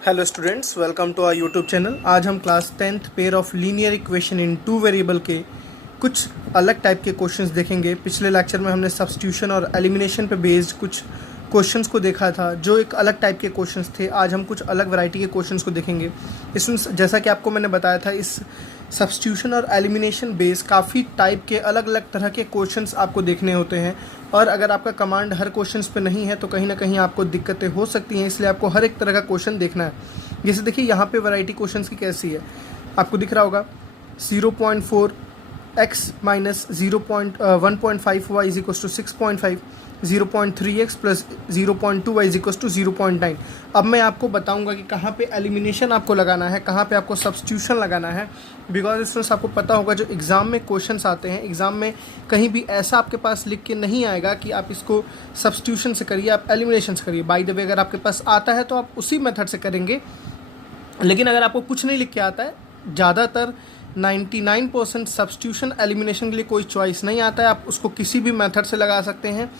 Hello students, welcome to our YouTube channel. आज हम class 10th pair of linear equation in two variable के कुछ अलग type के क्वेश्चंस देखेंगे। पिछले लेक्चर में हमने सब्स्टिट्यूशन और एलिमिनेशन पे बेस्ड कुछ क्वेश्चंस को देखा था जो एक अलग टाइप के क्वेश्चंस थे। आज हम कुछ अलग वैरायटी के क्वेश्चंस को देखेंगे। इसमें जैसा कि आपको मैंने बताया था, इस सब्स्टिट्यूशन और एलिमिनेशन बेस काफ़ी टाइप के अलग अलग तरह के क्वेश्चंस आपको देखने होते हैं, और अगर आपका कमांड हर क्वेश्चंस पे नहीं है तो कहीं ना कहीं आपको दिक्कतें हो सकती हैं। इसलिए आपको हर एक तरह का क्वेश्चन देखना है। जैसे देखिए यहाँ पे वैरायटी क्वेश्चंस की कैसी है, आपको दिख रहा होगा 0.4x minus 1.5y is equal to 6.5, 0.3x plus 0.2y is equal to 0.9। अब मैं आपको बताऊंगा कि कहाँ पे एलिमिनेशन आपको लगाना है, कहाँ पे आपको सब्स्टिट्यूशन लगाना है। बिकॉज स्टूडेंट्स, आपको पता होगा जो एग्ज़ाम में क्वेश्चंस आते हैं, एग्ज़ाम में कहीं भी ऐसा आपके पास लिख के नहीं आएगा कि आप इसको सब्स्टिट्यूशन से करिए, आप एलिमिनेशन से करिए। बाय द वे, अगर आपके पास आता है तो आप उसी मेथड से करेंगे, लेकिन अगर आपको कुछ नहीं लिख के आता है, ज़्यादातर 99% सब्स्टिट्यूशन एलिमिनेशन के लिए कोई चॉइस नहीं आता है, आप उसको किसी भी मेथड से लगा सकते हैं।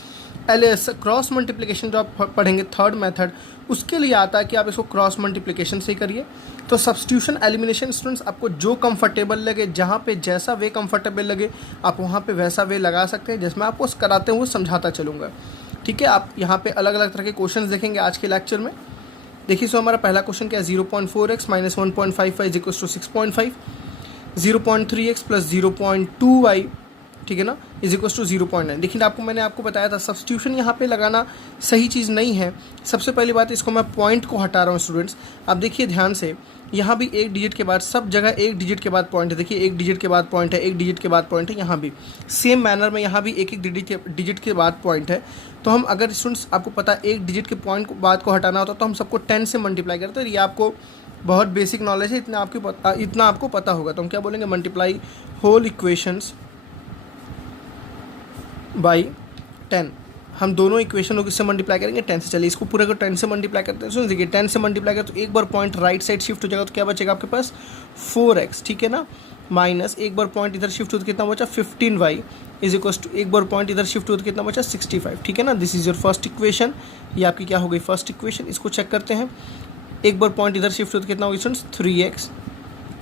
क्रॉस मल्टीप्लिकेशन जो आप पढ़ेंगे थर्ड मेथड, उसके लिए आता है कि आप इसको क्रॉस मल्टीप्लिकेशन से ही करिए। तो सब्स्टिट्यूशन एलिमिनेशन स्टूडेंट्स, आपको जो कंफर्टेबल लगे, जहाँ पे जैसा वे कंफर्टेबल लगे, आप वहाँ पे वैसा वे लगा सकते हैं, जिसमें आपको कराते हुए समझाता चलूँगा। ठीक है, आप यहाँ पे अलग अलग तरह के क्वेश्चन देखेंगे आज के लेक्चर में। देखिए, सो हमारा पहला क्वेश्चन क्या है, 0.4x minus 1.55 is equal to 6.5, 0.3x plus 0.2y, ठीक है ना, इज इक्वल टू 0.9। देखिए, मैंने आपको बताया था सब्स्टिट्यूशन यहाँ पे लगाना सही चीज़ नहीं है। सबसे पहली बात, इसको मैं पॉइंट को हटा रहा हूँ स्टूडेंट्स। आप देखिए ध्यान से, यहाँ भी एक डिजिट के बाद, सब जगह एक डिजिट के बाद पॉइंट है। देखिए, एक डिजिट के बाद पॉइंट है, एक डिजिट के बाद पॉइंट है। यहाँ भी सेम मैनर में यहाँ भी एक एक डिजिट के बाद पॉइंट है। तो हम अगर स्टूडेंट्स, आपको पता है एक डिजिट के पॉइंट को बाद को हटाना होता तो हम सबको 10 से मल्टीप्लाई करते हैं। ये आपको बहुत बेसिक नॉलेज है, इतना आपको पता होगा। तो हम क्या बोलेंगे, मल्टीप्लाई होल इक्वेशंस बाई 10। हम दोनों इक्वेशन को किससे मल्टीप्लाई करेंगे, 10 से। चलिए इसको पूरे को 10 से मल्टीप्लाई करते हैं। सुन देखिए, 10 से मल्टीप्लाई करें तो एक बार पॉइंट राइट साइड शिफ्ट हो जाएगा, तो क्या बचेगा आपके पास 4x, ठीक है ना, माइनस एक बार पॉइंट इधर शिफ्ट हो तो कितना बचा 15y इज इक्वल टू एक बार पॉइंट इधर शिफ्ट हो तो कितना बचा 65, ठीक है ना। This is your first equation. ये आपकी क्या हो गई, फर्स्ट इक्वेशन। इसको चेक करते हैं, एक बार पॉइंट इधर शिफ्ट हो तो कितना होगी स्टूडेंट्स 3x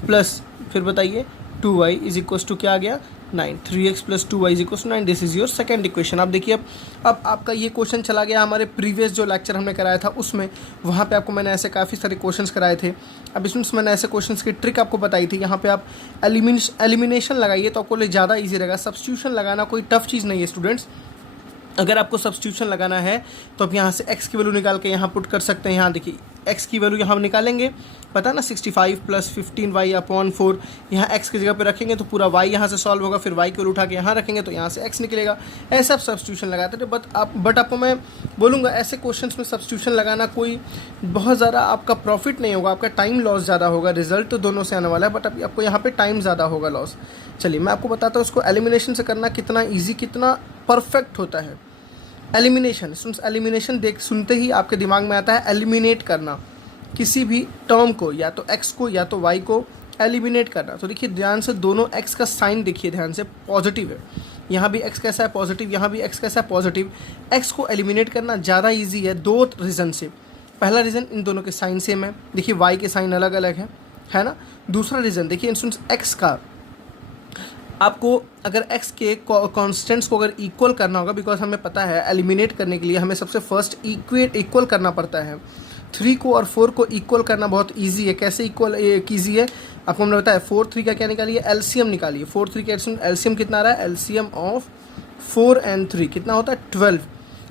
प्लस, फिर बताइए 2y इज इक्वल टू क्या आ गया 9, 3x plus 2y is equal to 9। This is your second equation. आप देखिए, अब आपका ये क्वेश्चन चला गया हमारे प्रीवियस जो लेक्चर हमने कराया था उसमें, वहाँ पे आपको मैंने ऐसे काफ़ी सारे क्वेश्चंस कराए थे। अब इसमें मैंने ऐसे क्वेश्चंस की ट्रिक आपको बताई थी। यहाँ पे आप एलिमिनेशन लगाइए तो आपको लिए ज़्यादा ईजी रहेगा। सब्स्टिट्यूशन लगाना कोई टफ चीज़ नहीं है स्टूडेंट्स। अगर आपको सब्स्टिट्यूशन लगाना है तो आप यहाँ से x की वैल्यू निकाल के यहाँ पुट कर सकते हैं। यहाँ देखिए, x की वैल्यू यहाँ निकालेंगे, पता ना 65 प्लस 15y अपॉन 4, यहाँ x की जगह पे रखेंगे तो पूरा y यहाँ से सॉल्व होगा, फिर y की वैल्यू उठा के यहाँ रखेंगे तो यहाँ से x निकलेगा। ऐसे आप सब्स्टिट्यूशन लगाते थे। बट आपको मैं बोलूँगा, ऐसे क्वेश्चंस में सब्स्टिट्यूशन लगाना कोई बहुत ज़्यादा आपका प्रॉफिट नहीं होगा, आपका टाइम लॉस ज़्यादा होगा। रिजल्ट तो दोनों से आने वाला है, बट आपको यहाँ पर टाइम ज़्यादा होगा लॉस। चलिए मैं आपको बताता हूँ उसको एलिमिनेशन से करना कितना ईजी, कितना परफेक्ट होता है। एलिमिनेशन स्टूडेंट्स, एलिमिनेशन सुनते ही आपके दिमाग में आता है एलिमिनेट करना, किसी भी टर्म को, या तो x को या तो y को एलिमिनेट करना। तो देखिए ध्यान से, दोनों x का साइन देखिए ध्यान से, पॉजिटिव है। यहाँ भी x कैसा है, पॉजिटिव, यहाँ भी x कैसा है, पॉजिटिव। x को एलिमिनेट करना ज़्यादा ईजी है दो रीज़न से। पहला रीज़न, इन दोनों के साइन सेम है। देखिए y के साइन अलग अलग है ना। दूसरा रीज़न देखिए स्टूडेंट्स, x का आपको अगर x के कॉन्स्टेंट्स को अगर इक्वल करना होगा, बिकॉज हमें पता है एलिमिनेट करने के लिए हमें सबसे फर्स्ट इक्वल करना पड़ता है। 3 को और 4 को इक्वल करना बहुत इजी है। कैसे इक्वल कीजी है, आपको हमने बताया 4 3 का क्या निकालिए, एलसीएम निकालिए। 4 3 का एलसीएम कितना आ रहा है, एलसीएम ऑफ 4 and 3 कितना होता है 12।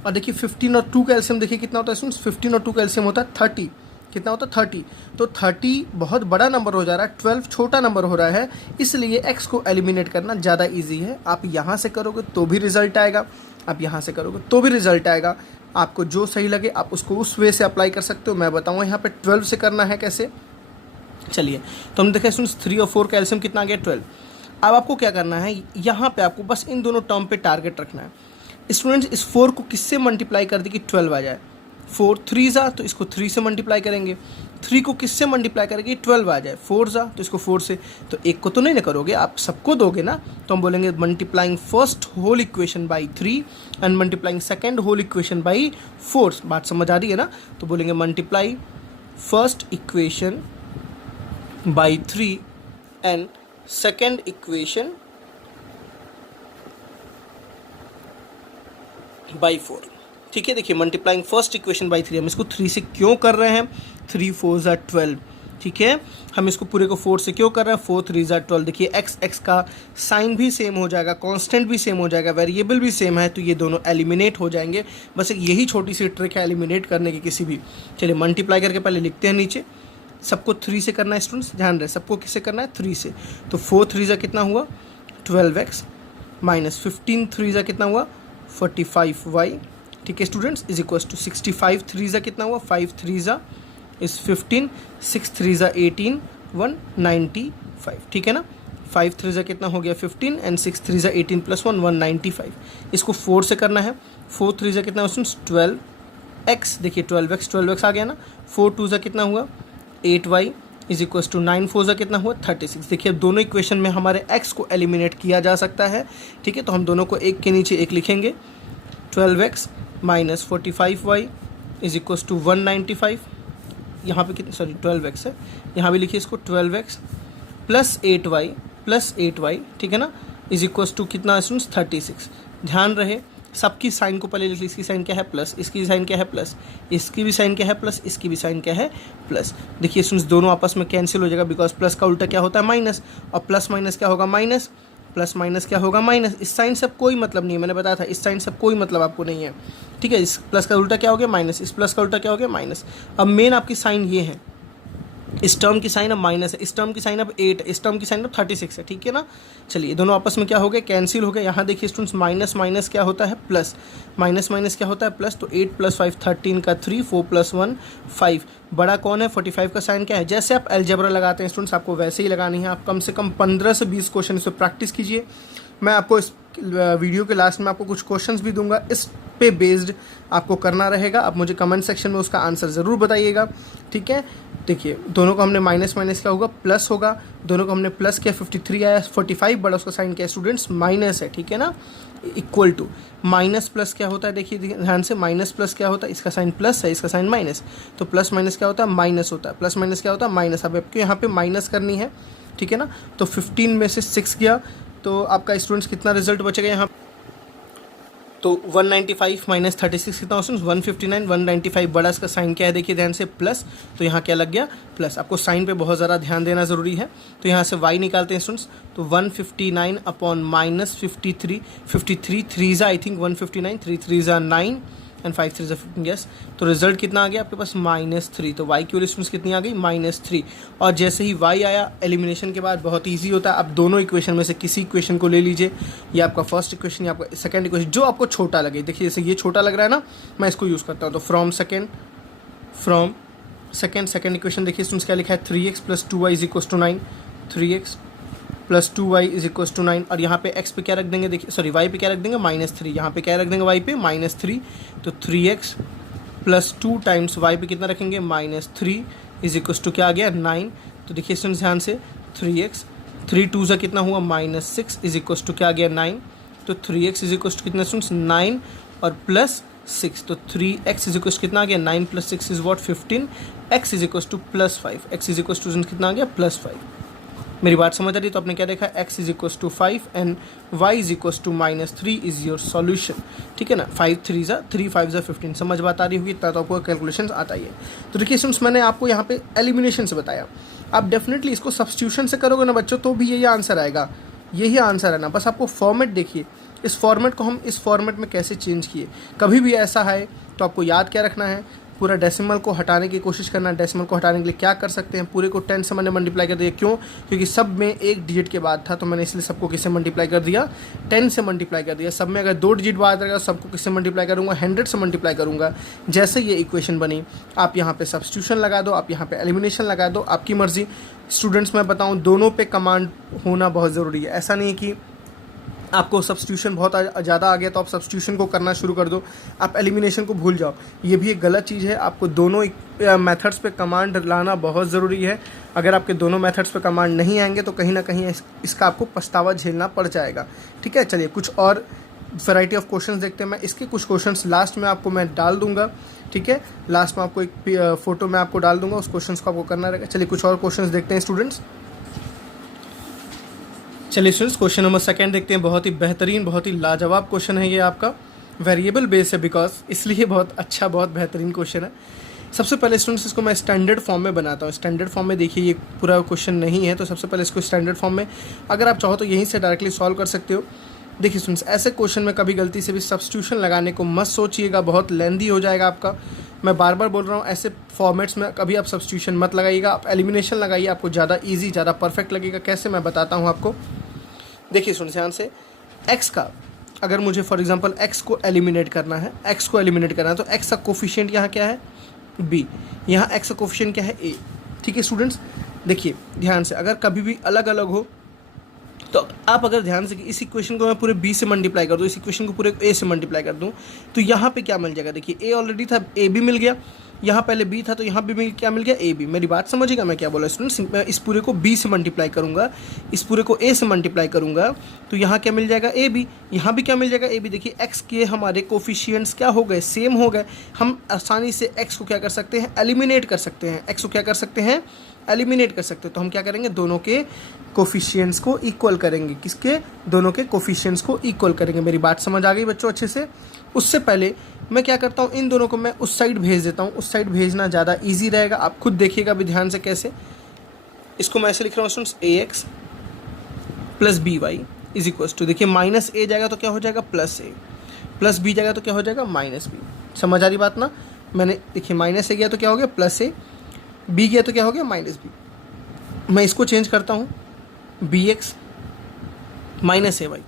और देखिए 15 और 2 का एलसीएम देखिए कितना होता है, 15 और 2 का एलसीएम होता है 30। कितना होता है 30। तो 30 बहुत बड़ा नंबर हो जा रहा है, 12 छोटा नंबर हो रहा है, इसलिए x को एलिमिनेट करना ज़्यादा इजी है। आप यहाँ से करोगे तो भी रिजल्ट आएगा, आप यहाँ से करोगे तो भी रिजल्ट आएगा। आपको जो सही लगे आप उसको उस वे से अप्लाई कर सकते हो। मैं बताऊँगा यहाँ पे 12 से करना है कैसे। चलिए, तो हम देखें स्टूडेंट्स, 3 और 4 का एलसीएम कितना आ गया 12। अब आपको क्या करना है, यहाँ पे आपको बस इन दोनों टर्म पे टारगेट रखना है। स्टूडेंट्स, इस 4 को किससे मल्टीप्लाई कर दी कि 12 आ जाए, 4 3 ज़ा तो इसको 3 से मल्टीप्लाई करेंगे। 3 को किससे मल्टीप्लाई करेंगे, 12 आ जाए, 4 ज़ा तो इसको 4 से। तो एक को तो नहीं ना करोगे, आप सबको दोगे ना। तो हम बोलेंगे multiplying first whole equation by 3 and multiplying second whole equation by 4। बात समझ आ रही है ना। तो बोलेंगे multiply first equation by 3 and second equation by 4। ठीक है, देखिए मल्टीप्लाइंग फर्स्ट इक्वेशन बाई 3, हम इसको 3 से क्यों कर रहे हैं, 3 4 ज़ा 12। ठीक है, हम इसको पूरे को 4 से क्यों कर रहे हैं, 4 3 ज़ा 12। देखिए x का साइन भी सेम हो जाएगा, कांस्टेंट भी सेम हो जाएगा, वेरिएबल भी सेम है, तो ये दोनों एलिमिनेट हो जाएंगे। बस एक यही छोटी सी ट्रिक है एलिमिनेट करने की किसी भी। चलिए मल्टीप्लाई करके पहले लिखते हैं नीचे, सबको 3 से करना है स्टूडेंट्स, ध्यान रहे सबको किससे करना है, 3 से। तो 4 3 ज़ा कितना हुआ 12x माइनस 15 3 ज़ा कितना हुआ 45y। ठीक है स्टूडेंट्स, इज इक्वल टू 65 3 ज़ा कितना हुआ 5 3 ज़ा इस 15 6 3 ज़ा 18 195। ठीक है ना, 5 3 ज़ा कितना हो गया 15 एंड 6 3 ज़ा 18 प्लस 1 195। इसको 4 से करना है, 4 3 ज़ा कितना हुआ 12x। देखिए 12x आ गया ना, 4 2 ज़ा कितना हुआ 8y इज इक्वल टू 9 4 ज़ा कितना हुआ 36। देखिए अब दोनों इक्वेशन में हमारे x को एलिमिनेट किया जा सकता है। ठीक है, तो हम दोनों को एक के नीचे एक लिखेंगे, 12x minus 45y is equal to 195। यहाँ पे कितने, सॉरी 12x है, यहाँ भी लिखिए इसको 12x प्लस 8y। ठीक है ना, इज इक्वल टू कितना स्टूडेंट्स 36। ध्यान रहे सबकी साइन को पहले लिख ली, इसकी साइन क्या है प्लस, इसकी साइन क्या है प्लस, इसकी भी साइन क्या है प्लस, इसकी भी साइन क्या है प्लस। देखिए स्टूडेंट्स दोनों आपस में कैंसिल हो जाएगा, बिकॉज प्लस का उल्टा क्या होता है माइनस, और प्लस माइनस क्या होगा माइनस, प्लस माइनस क्या होगा माइनस। इस साइन से कोई मतलब नहीं है, मैंने बताया था इस साइन से कोई मतलब आपको नहीं है। ठीक है, इस प्लस का उल्टा क्या हो गया माइनस, इस प्लस का उल्टा क्या हो गया माइनस। अब मेन आपकी साइन ये है, इस टर्म की साइन अब माइनस है, इस टर्म की साइन अब 8 है, इस टर्म की साइन अब 36 है। ठीक है ना, चलिए दोनों आपस में क्या हो गए कैंसिल हो गए। यहाँ देखिए स्टूडेंट्स माइनस माइनस क्या होता है प्लस, माइनस माइनस क्या होता है प्लस। तो 8 + 5 13 का 3 4 + 1 5। बड़ा कौन है 45 का साइन क्या है। जैसे आप अलजेब्रा लगाते हैं स्टूडेंट्स आपको वैसे ही लगानी है। आप कम से कम 15 से 20 क्वेश्चन इस पर प्रैक्टिस कीजिए। मैं आपको इस वीडियो के लास्ट में आपको कुछ क्वेश्चंस भी दूंगा, इस पे बेस्ड आपको करना रहेगा। आप मुझे कमेंट सेक्शन में उसका आंसर ज़रूर बताइएगा। ठीक है, देखिए दोनों को हमने माइनस माइनस क्या होगा प्लस होगा, दोनों को हमने प्लस किया 53 आया, 45 बड़ा उसका साइन क्या है स्टूडेंट्स माइनस है। ठीक है ना, इक्वल टू माइनस प्लस क्या होता है, देखिए ध्यान से माइनस प्लस क्या होता है, इसका साइन प्लस है, इसका साइन माइनस, तो प्लस माइनस क्या होता है माइनस होता है, प्लस माइनस क्या होता है माइनस। अब आपको यहाँ पे माइनस करनी है। ठीक है ना, तो 15 में से 6 गया तो आपका स्टूडेंट्स कितना रिजल्ट बचेगा यहाँ, तो 195 माइनस 36 कितना स्टूडेंट्स 159, 195 बड़ा इसका साइन क्या है देखिए ध्यान से प्लस, तो यहाँ क्या लग गया प्लस। आपको साइन पे बहुत ज़्यादा ध्यान देना ज़रूरी है। तो यहाँ से y निकालते हैं स्टूडेंट्स, तो 159 अपॉन माइनस 53 3 ज़ा आई थिंक 159 3 ज़ा 9 एंड 5 3 ज़ा 15 यस। तो रिजल्ट कितना आ गया आपके पास -3। तो y की वैल्यू स्टूडेंट्स कितनी आ गई -3। और जैसे ही y आया एलिमिनेशन के बाद बहुत इजी होता है। आप दोनों इक्वेशन में से किसी इक्वेशन को ले लीजिए, या आपका फर्स्ट इक्वेशन या आपका सेकंड इक्वेशन जो आपको छोटा लगे। देखिए जैसे ये छोटा लग रहा है ना, मैं इसको यूज़ करता हूँ। तो फ्रॉम सेकंड इक्वेशन देखिए स्टूडेंट्स क्या लिखा है 3x + 2y = 9, 3x + 2y = 9। और यहाँ पे x पे क्या रख देंगे देखिए, सॉरी y पे क्या रख देंगे -3, यहाँ पे क्या रख देंगे y पे -3। तो 3x + 2 टाइम्स y पे कितना रखेंगे -3 = क्या आ गया 9। तो देखिए स्टूडेंट्स ध्यान से 3x 3 2 ज़ा कितना हुआ -6 = क्या आ गया 9। तो 3x = कितना स्टूडेंट्स 9 और प्लस 6, तो 3x = कितना आ गया 9 + 6 इज वॉट 15, x = +5, x = कितना आ गया +5। मेरी बात समझ आ रही है। तो आपने क्या देखा x = 5 and y = -3 is your solution. ठीक है ना, 5 3 ज़ा 3 5 ज़ा 15, समझ बात आ रही होगी, इतना तो आपको कैलकुलेशन आता ही है। तो देखिए स्टूडेंट्स मैंने आपको यहाँ पे एलिमिनेशन से बताया, आप डेफिनेटली इसको सब्स्टिट्यूशन से करोगे ना बच्चों तो भी यही आंसर आएगा, यही आंसर है ना। बस आपको फॉर्मेट देखिए, इस फॉर्मेट को हम इस फॉर्मेट में कैसे चेंज किए। कभी भी ऐसा है तो आपको याद क्या रखना है, पूरा डेसिमल को हटाने की कोशिश करना है। डेसिमल को हटाने के लिए क्या कर सकते हैं, पूरे को 10 से मैंने मल्टीप्लाई कर दिया। क्यों, क्योंकि सब में एक डिजिट के बाद था, तो मैंने इसलिए सबको किससे मल्टीप्लाई कर दिया 10 से मल्टीप्लाई कर दिया। सब में अगर 2 डिजिट बाद रहेगा सबको किससे मल्टीप्लाई करूँगा 100 से मल्टीप्लाई करूँगा। जैसे ये इक्वेशन बनी, आप यहाँ पे सब्स्टिट्यूशन लगा दो, आप यहाँ पे एलिमिनेशन लगा दो, आपकी मर्जी। स्टूडेंट्स मैं बताऊँ दोनों पे कमांड होना बहुत ज़रूरी है। ऐसा नहीं कि आपको सब्स्टिट्यूशन बहुत ज़्यादा आ गया तो आप सब्स्टिट्यूशन को करना शुरू कर दो, आप एलिमिनेशन को भूल जाओ, ये भी एक गलत चीज़ है। आपको दोनों मेथड्स पे कमांड लाना बहुत ज़रूरी है। अगर आपके दोनों मेथड्स पे कमांड नहीं आएंगे तो कहीं ना कहीं इसका आपको पछतावा झेलना पड़ जाएगा। ठीक है, चलिए कुछ और वैरायटी ऑफ क्वेश्चंस देखते हैं। मैं इसके कुछ क्वेश्चंस लास्ट में आपको मैं डाल दूंगा, ठीक है, लास्ट में आपको एक फोटो में आपको डाल दूंगा, उस क्वेश्चंस को आपको करना रहेगा। चलिए कुछ और क्वेश्चंस देखते हैं स्टूडेंट्स। चलिए स्टूडेंट्स क्वेश्चन नंबर 2 देखते हैं। बहुत ही बेहतरीन, बहुत ही लाजवाब क्वेश्चन है ये आपका, वेरिएबल बेस है बिकॉज, इसलिए बहुत अच्छा, बहुत बेहतरीन क्वेश्चन है। सबसे पहले स्टूडेंट्स इसको मैं स्टैंडर्ड फॉर्म में बनाता हूँ। स्टैंडर्ड फॉर्म में देखिए ये पूरा क्वेश्चन नहीं है, तो सबसे पहले इसको स्टैंडर्ड फॉर्म में, अगर आप चाहो तो यहीं से डायरेक्टली सॉल्व कर सकते हो। देखिए स्टूडेंट्स, ऐसे क्वेश्चन में कभी गलती से भी सब्स्टिट्यूशन लगाने को मत सोचिएगा, बहुत लेंदी हो जाएगा आपका। मैं बार बार बोल रहा हूँ, ऐसे फॉर्मेट्स में कभी आप सब्स्टिट्यूशन मत लगाइएगा, आप एलिमिनेशन लगाइए, आपको ज़्यादा ईजी, ज़्यादा परफेक्ट लगेगा। कैसे, मैं बताता हूँ आपको। देखिए स्टूडेंट्स, ध्यान से, एक्स का अगर मुझे फॉर एग्जांपल एक्स को एलिमिनेट करना है, एक्स को एलिमिनेट करना है, तो एक्स का कोफिशिएंट यहाँ क्या है, बी, यहाँ एक्स का कोफिशिएंट क्या है, ए। ठीक है स्टूडेंट्स, देखिए ध्यान से, अगर कभी भी अलग अलग हो तो आप अगर ध्यान से कि इस इक्वेशन को मैं पूरे बी से मल्टीप्लाई कर दूँ, इस इक्वेशन को पूरे ए से मल्टीप्लाई कर दूँ, तो यहाँ पे क्या मिल जाएगा, देखिए ए ऑलरेडी था, ए भी मिल गया, यहाँ पहले बी था तो यहाँ भी क्या मिल गया, ए बी। मेरी बात समझिएगा मैं क्या बोला स्टूडेंट्स, मैं इस पूरे को बी से मल्टीप्लाई करूँगा, इस पूरे को ए से मल्टीप्लाई करूँगा, तो यहाँ क्या मिल जाएगा, ए बी, यहाँ भी क्या मिल जाएगा, ए बी। देखिए एक्स के हमारे कोफिशिएंट्स क्या हो गए, सेम हो गए। हम आसानी से एक्स को क्या कर सकते हैं, एलिमिनेट कर सकते हैं, एक्स को क्या कर सकते हैं, एलिमिनेट कर सकते हैं। तो हम क्या करेंगे, दोनों के कोफिशिएंट्स को इक्वल करेंगे, किसके, दोनों के कोफिशिएंट्स को इक्वल करेंगे। मेरी बात समझ आ गई बच्चों अच्छे से। उससे पहले मैं क्या करता हूँ, इन दोनों को मैं उस साइड भेज देता हूँ, उस साइड भेजना ज़्यादा ईजी रहेगा। आप खुद देखिएगा भी ध्यान से कैसे। इसको मैं ऐसे लिख रहा हूँ students, A X plus B Y is equal to, देखिए माइनस ए जाएगा तो क्या हो जाएगा, प्लस ए, प्लस बी जाएगा तो क्या हो जाएगा, माइनस बी। समझ आ रही बात ना। मैंने देखिए माइनस ए गया तो क्या हो गया, प्लस ए, बी गया तो क्या हो गया, माइनस बी। मैं इसको चेंज करता हूँ, बी एक्स माइनस ए वाई।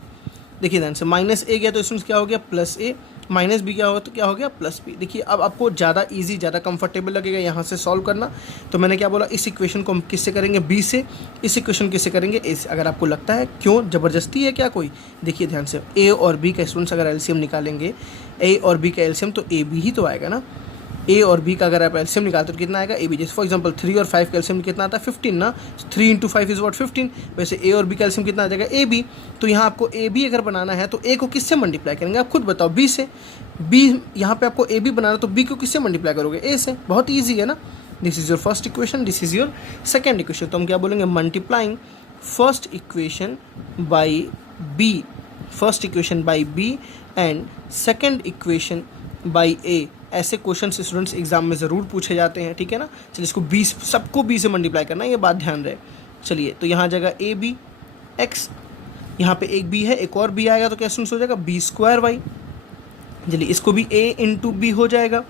देखिए ध्यान से, माइनस ए गया तो इसमें क्या हो गया, प्लस ए, माइनस बी क्या होगा तो क्या हो गया, प्लस बी। देखिए अब आपको ज़्यादा इजी, ज़्यादा कंफर्टेबल लगेगा यहाँ से सॉल्व करना। तो मैंने क्या बोला, इस इक्वेशन को हम किससे करेंगे, बी से, इस इक्वेशन किससे करेंगे, ए से। अगर आपको लगता है क्यों ज़बरदस्ती है क्या कोई, देखिए ध्यान से, ए और बी का स्टूडेंट्स अगर एलसीएम निकालेंगे, ए और बी का एलसीएम तो ए बी ही तो आएगा ना। ए और बी का अगर आप एलसीएम निकालते हो तो कितना आएगा, ए बी। जैसे फॉर एग्जांपल 3 और 5 का एलसीएम कितना आता है, 15 ना, 3 × 5 इज व्हाट 15। वैसे ए और बी का एलसीएम कितना आ जाएगा, ए बी। तो यहाँ आपको ए बी अगर बनाना है तो ए को किससे मल्टीप्लाई करेंगे, आप खुद बताओ, बी से। बी यहाँ पे आपको ए बी बनाना तो बी को किससे मल्टीप्लाई करोगे, ए से। बहुत ईजी है ना। This is your first equation, this is your second equation. तो हम क्या बोलेंगे, multiplying first equation by b, first equation by b and second equation by a. ऐसे क्वेश्चन स्टूडेंट्स एग्जाम में ज़रूर पूछे जाते हैं, ठीक है ना। चलिए इसको 20, सबको बी से मल्टीप्लाई करना है, ये बात ध्यान रहे। चलिए तो यहाँ जाएगा ए बी एक्स, यहाँ पे एक बी है, एक और बी आएगा तो क्या स्टूडेंट्स हो जाएगा, बी स्क्वायर वाई। चलिए इसको भी ए इंटू बी हो जाएगा,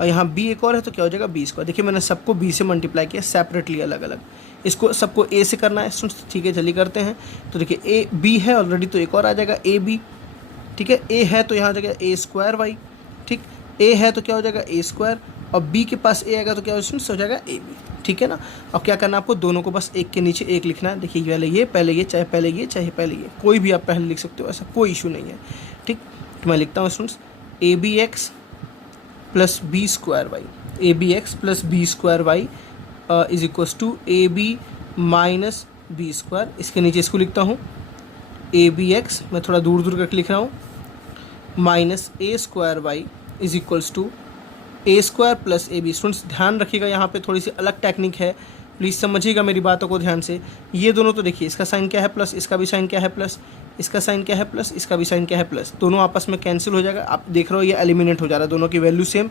और यहाँ बी एक और है तो क्या हो जाएगा, बी स्क्वायर। देखिए मैंने सबको बी से मल्टीप्लाई किया सेपरेटली, अलग अलग। इसको सबको ए से करना है स्टूडेंट्स, ठीक है चलिए करते हैं। तो देखिए ए बी है ऑलरेडी तो एक और आ जाएगा ए बी, ठीक है। ए है तो यहाँ जाएगा ए स्क्वायर वाई, ठीक। ए है तो क्या हो जाएगा, ए स्क्वायर, और बी के पास ए आएगा तो क्या हो जाएगा, ए बी, ठीक है ना। अब क्या करना है आपको, दोनों को बस एक के नीचे एक लिखना है। देखिए पहले ये चाहे पहले ये चाहे पहले ये, कोई भी आप पहले लिख सकते हो, ऐसा कोई इशू नहीं है, ठीक। तो मैं लिखता हूँ students, A B x plus B square Y, A B x plus B square Y is equals to A B minus B square. इसके नीचे इसको लिखता हूँ, ए बी एक्स, मैं थोड़ा दूर दूर करके लिख रहा हूँ, minus A square Y is equals to A square plus A B. Students ध्यान रखिएगा, यहाँ पे थोड़ी सी अलग टेक्निक है, प्लीज़ समझिएगा मेरी बातों को ध्यान से। ये दोनों तो देखिए, इसका साइन क्या है प्लस, इसका भी साइन क्या है प्लस, इसका साइन क्या है प्लस, इसका भी साइन क्या है प्लस, दोनों आपस में कैंसिल हो जाएगा। आप देख रहे हो ये एलिमिनेट हो जा रहा है, दोनों की वैल्यू सेम।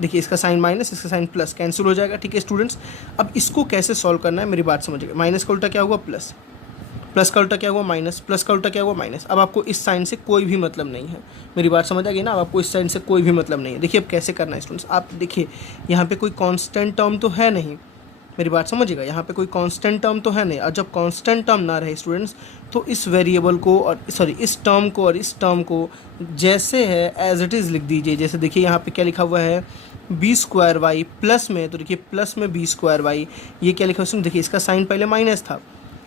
देखिए इसका साइन माइनस, इसका साइन प्लस, कैंसिल हो जाएगा, ठीक है स्टूडेंट्स। अब इसको कैसे सॉल्व करना है मेरी बात समझिएगा। माइनस का उल्टा क्या हुआ, प्लस, प्लस का उल्टा क्या हुआ, माइनस, प्लस का उल्टा क्या हुआ, माइनस। अब आपको इस साइन से कोई भी मतलब नहीं है, मेरी बात समझ आ गई ना। अब आपको इस साइन से कोई भी मतलब नहीं है। देखिए अब कैसे करना है स्टूडेंट्स, आप देखिए यहाँ पे कोई कांस्टेंट टर्म तो है नहीं, मेरी बात समझिएगा, यहाँ पे कोई कांस्टेंट टर्म तो है नहीं। और जब कांस्टेंट टर्म ना रहे स्टूडेंट्स, तो इस वेरिएबल को और सॉरी इस टर्म को और इस टर्म को जैसे है एज इट इज़ लिख दीजिए। जैसे देखिए यहाँ पे क्या लिखा हुआ है, बी स्क्वायर वाई प्लस में, तो देखिए प्लस में बी स्क्वायर वाई, ये क्या लिखा है, देखिए इसका साइन पहले माइनस था,